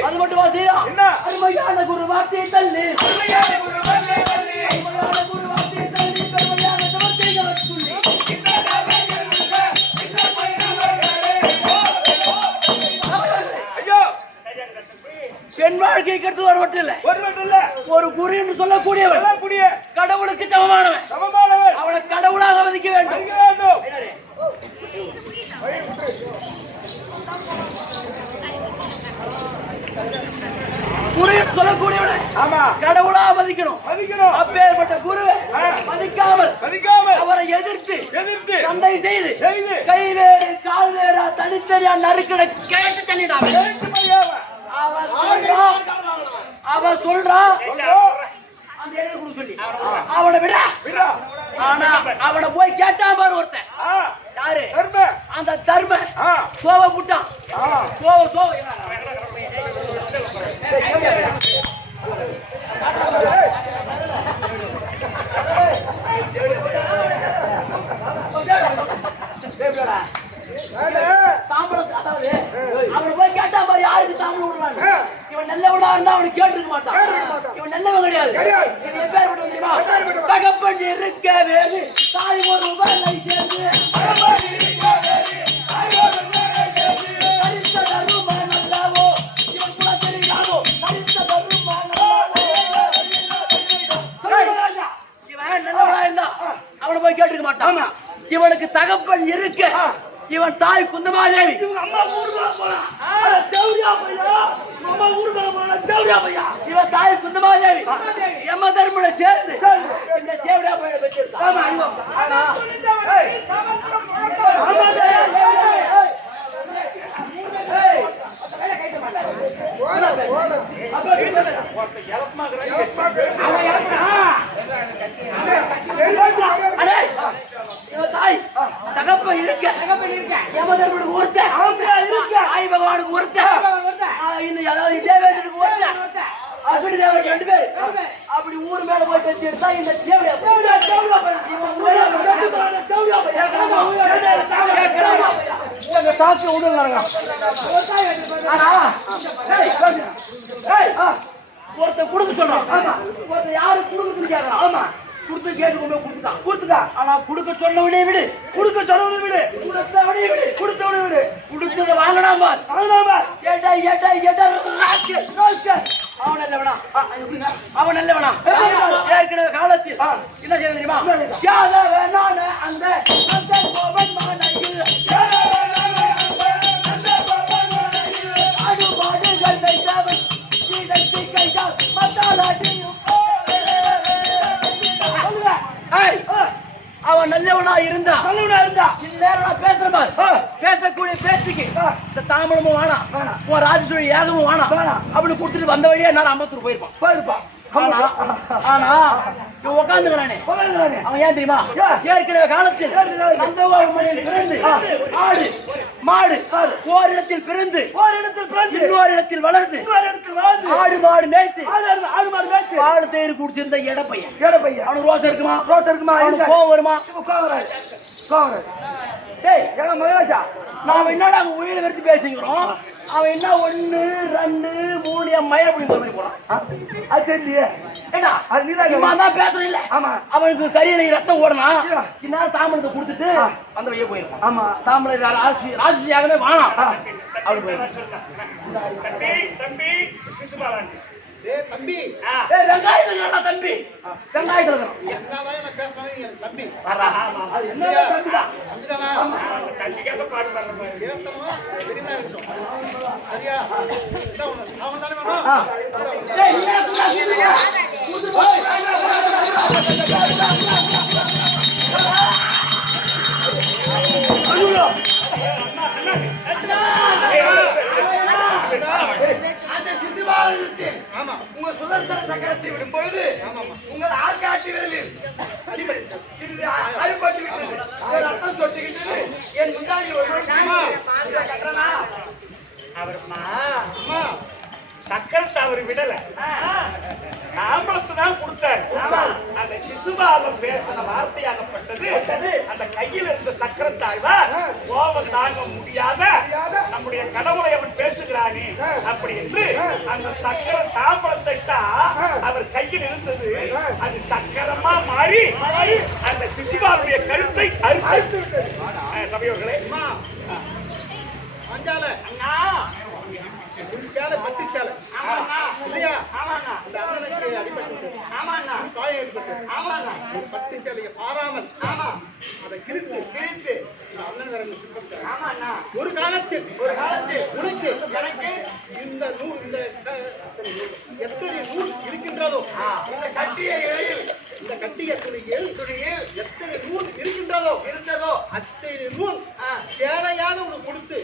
அது மட்டும் வாசிதான் அருமையான குரு வார்த்தையை தள்ளி பெண் வாழ்க்கையை கெடுத்து ஒரு மட்டும் இல்ல ஒரு குரு என்று சொல்லக்கூடியவன் கடவுளுக்கு சமமானவன் அவனை கடவுளாக மதிக்க வேண்டும் குரு சொல்லக்கூடியவனை கடவுளா மதிக்கணும் அப்பேற்பட்ட குருவை மதிக்காமல் அவரை எதிர்த்து சண்டை செய்து கைவேறு கால்வேறா தனித்தனியா நறுக்கிட கேட்டு தள்ளிடாம அவன் சொல்றான் அவனை விட ஆனா அவனை போய் கேட்டா பாரு ஒருத்தன் யாரு அந்த தர்ம சோவ புட்டான் சோவ தாம்பரம் அதாவது அவனை போய் கேட்டா பாரு யாருக்கு தாம்பரம் விடுறாங்க இவன் நல்லவனா இருந்தா அவனை கேட்டுக்க மாட்டான் இவன் நல்லவன் கிடையாது இவன் எப்பேற்பட்ட தெரியுமா தகப்பன் இருக்க வேறு தாய் ஒரு வேலை சேர்ந்து அவனை போய் கேட்டுக்க மாட்டான் இவனுக்கு தகப்பன் இருக்க இவன் தாய் குந்தமாதேவி இவன் தாய் குந்தமாதேவி யம தர்மனை சேர்ந்து இந்த தேவடியா பையனை பெற்றிருக்கான் ஒருத்தர் கொடுக்க சொல்றான். ஒருத்தர் யாரு கொடுக்குன்னு கேட்கறான். ஆமா, கொடுத்து கேட்டு கொண்டு கொடுத்துட்டான். ஆனா கொடுக்க சொன்னவனே விடு, கொடுக்க சொன்னவனே விடு, கொடுத்தவனே விடு, கொடுத்தவனே விடு, கொடுத்தத வாங்கினாமா ஏட்டா ஏட்டா ஏட்டா அவன் நல்ல வேணாம், அவன் நல்ல வேணாம். ஏற்கனவே காலத்தில் என்ன செய்ய தெரியுமா? யாத வேணான அந்த கோபன் மகனையில் அவன் நல்லவனா இருந்தா பேசக்கூடிய பேச்சுக்கு இந்த தாமரமும் வேணாம், உன் ராஜசூழி ஏகமும் வேணாம் அப்படின்னு கொடுத்துட்டு வந்த வழியா என்னால அம்பத்தூர் போயிருப்பான். ஆனா உட்காந்துக்கிறானே அவன் ஏன் தெரியுமா? ஏற்கனவே காலத்தில் பிறந்து ஆடு மாடு ஓரிடத்தில் பிறந்து இன்னொரு இடத்தில் வளர்ந்து ஆடு மாடு மேய்த்து பாடு தேர் குடிச்சிருந்த எடப்பையன். அவனுக்கு ரோசம் இருக்குமா? அவனுக்கு கோவம் வருமா? டேய் எங்க மகாராஜா, நாம என்னடா உயிரை வெறுத்து பேசிக்கிறோம், அவன் என்ன 1 2 3 மயிர புடி மாதிரி போறான். அது தெரியலையே. ஏடா அது நீதான் தான் பேசுறோம் இல்ல? ஆமா, அவனுக்கு கையில ரத்தம் ஓடனா என்ன தாமரத்தை கொடுத்துட்டு அந்த வழியே போயிருப்பான். ஆமா, தாமரை ராஜசியாகவே வாணாம் அவரு போயிருப்பான். தம்பி சிசுபாலன் தம்பி வெங்காயத்துல தம்பி வெங்காயத்துல தம்பி அது என்ன தம்பிடா? தம்பிக்காக பாடு பாடுற மாதிரி பேசணும் சரியா இருக்கட்டும். சரியா அவன் தானே வேணும். அந்த சிசுபாலனத்தில் உங்க சுதர்சன சக்கரத்தை விடும் பொழுது உங்கள் ஆட்காட்சி விரலில் அறுபட்டு விட்டது, ரத்தம் சொட்டுகிட்டது. என் முன்னாடி அவருமா சக்கரத்தை அவர் விடல, தாம்பரத்தை தான் கொடுத்தார். அந்த சிசுபாலம் பேசின வார்த்தையாகப்பட்டது அந்த கையில் இருந்த சக்கரத்தாழ்வார் கோபம் தாங்க முடியாத நம்முடைய கடவுளை அவன் பேசுகிறானே அப்படி என்று அந்த சக்கர தாம்பரத்தை அவர் கையில் இருந்தது. அது சக்கரமா மாறி அந்த சிசுபாலுடைய கழுத்தை அறுத்து சபையோர்களே சேலை பட்டு சேலை இல்லையா? அந்த அண்ணனுக்கு அடிபட்டு காயம் ஏற்பட்டு ஒரு பட்டு சேலையை பாராமல் அதை கிழித்து இந்த அண்ணன் வேற ஒரு காலத்தில் உனக்கு எனக்கு இந்த நூல் இந்த எத்தனை நூல் இருக்கின்றதோ இந்த கட்டிய துணியில் எத்தனை நூல் இருந்ததோ அத்தனை நூல் சேலையாக உனக்கு கொடுத்து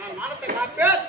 நான் மானத்தை காப்பேன்.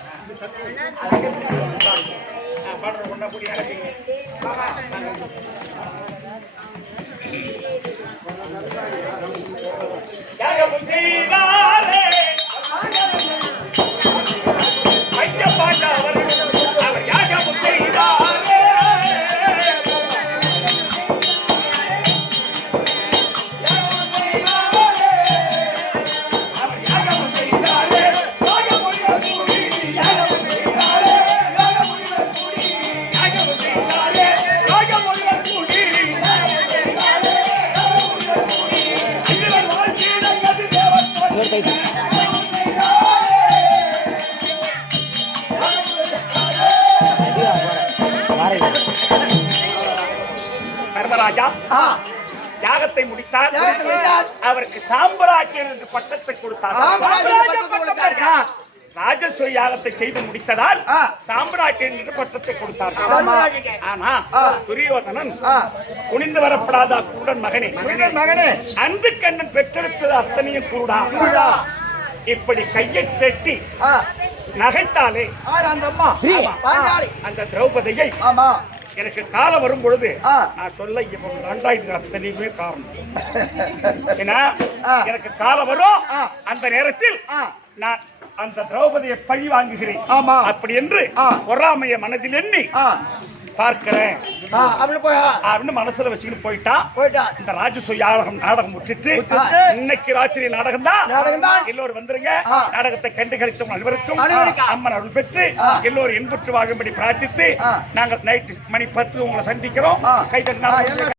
தர்மராஜா யாகத்தை முடித்தார். அவருக்கு சாம்பராக்கியர் என்று பட்டத்தை கொடுத்தார். ராஜசூய யாகத்தை செய்து முடித்ததால் சாம்பராக்கியர் என்று பட்டத்தை கொடுத்தார். ஆனா துரியோதனன் குனிந்து வரப்படாத குருடன் மகனே அந்த கண்ணன் பெற்றெடுத்தது அத்தனையும் குருடா. இப்படி கையை தட்டி நகைத்தாலே அந்த திரௌபதியை எனக்கு காலம் வரும் பொழுது நான் சொல்ல இவன் தாண்டா இது அத்தனையுமே காரணம். ஏன்னா எனக்கு காலம் வரும் அந்த நேரத்தில் நான் அந்த திரௌபதியை பழி வாங்குகிறேன் அப்படி என்று பொறாமைய மனதில் எண்ணி பார்க்கிறேன் அப்படி போய் அப்படின்னு மனசுல வச்சுக்கிட்டு போயிட்டா. இந்த ராஜசூய நாடகம் விட்டுட்டு இன்னைக்கு ராத்திரி நாடகம் தான். எல்லோரும் வந்துருங்க. நாடகத்தை கண்டு கழித்த அனைவருக்கும் அம்மன் அருள் பெற்று எல்லோரும் இன்புற்று வாங்கும்படி பிரார்த்தித்து நாங்கள் நைட் மணி 10 உங்களை சந்திக்கிறோம். கை தட்டினா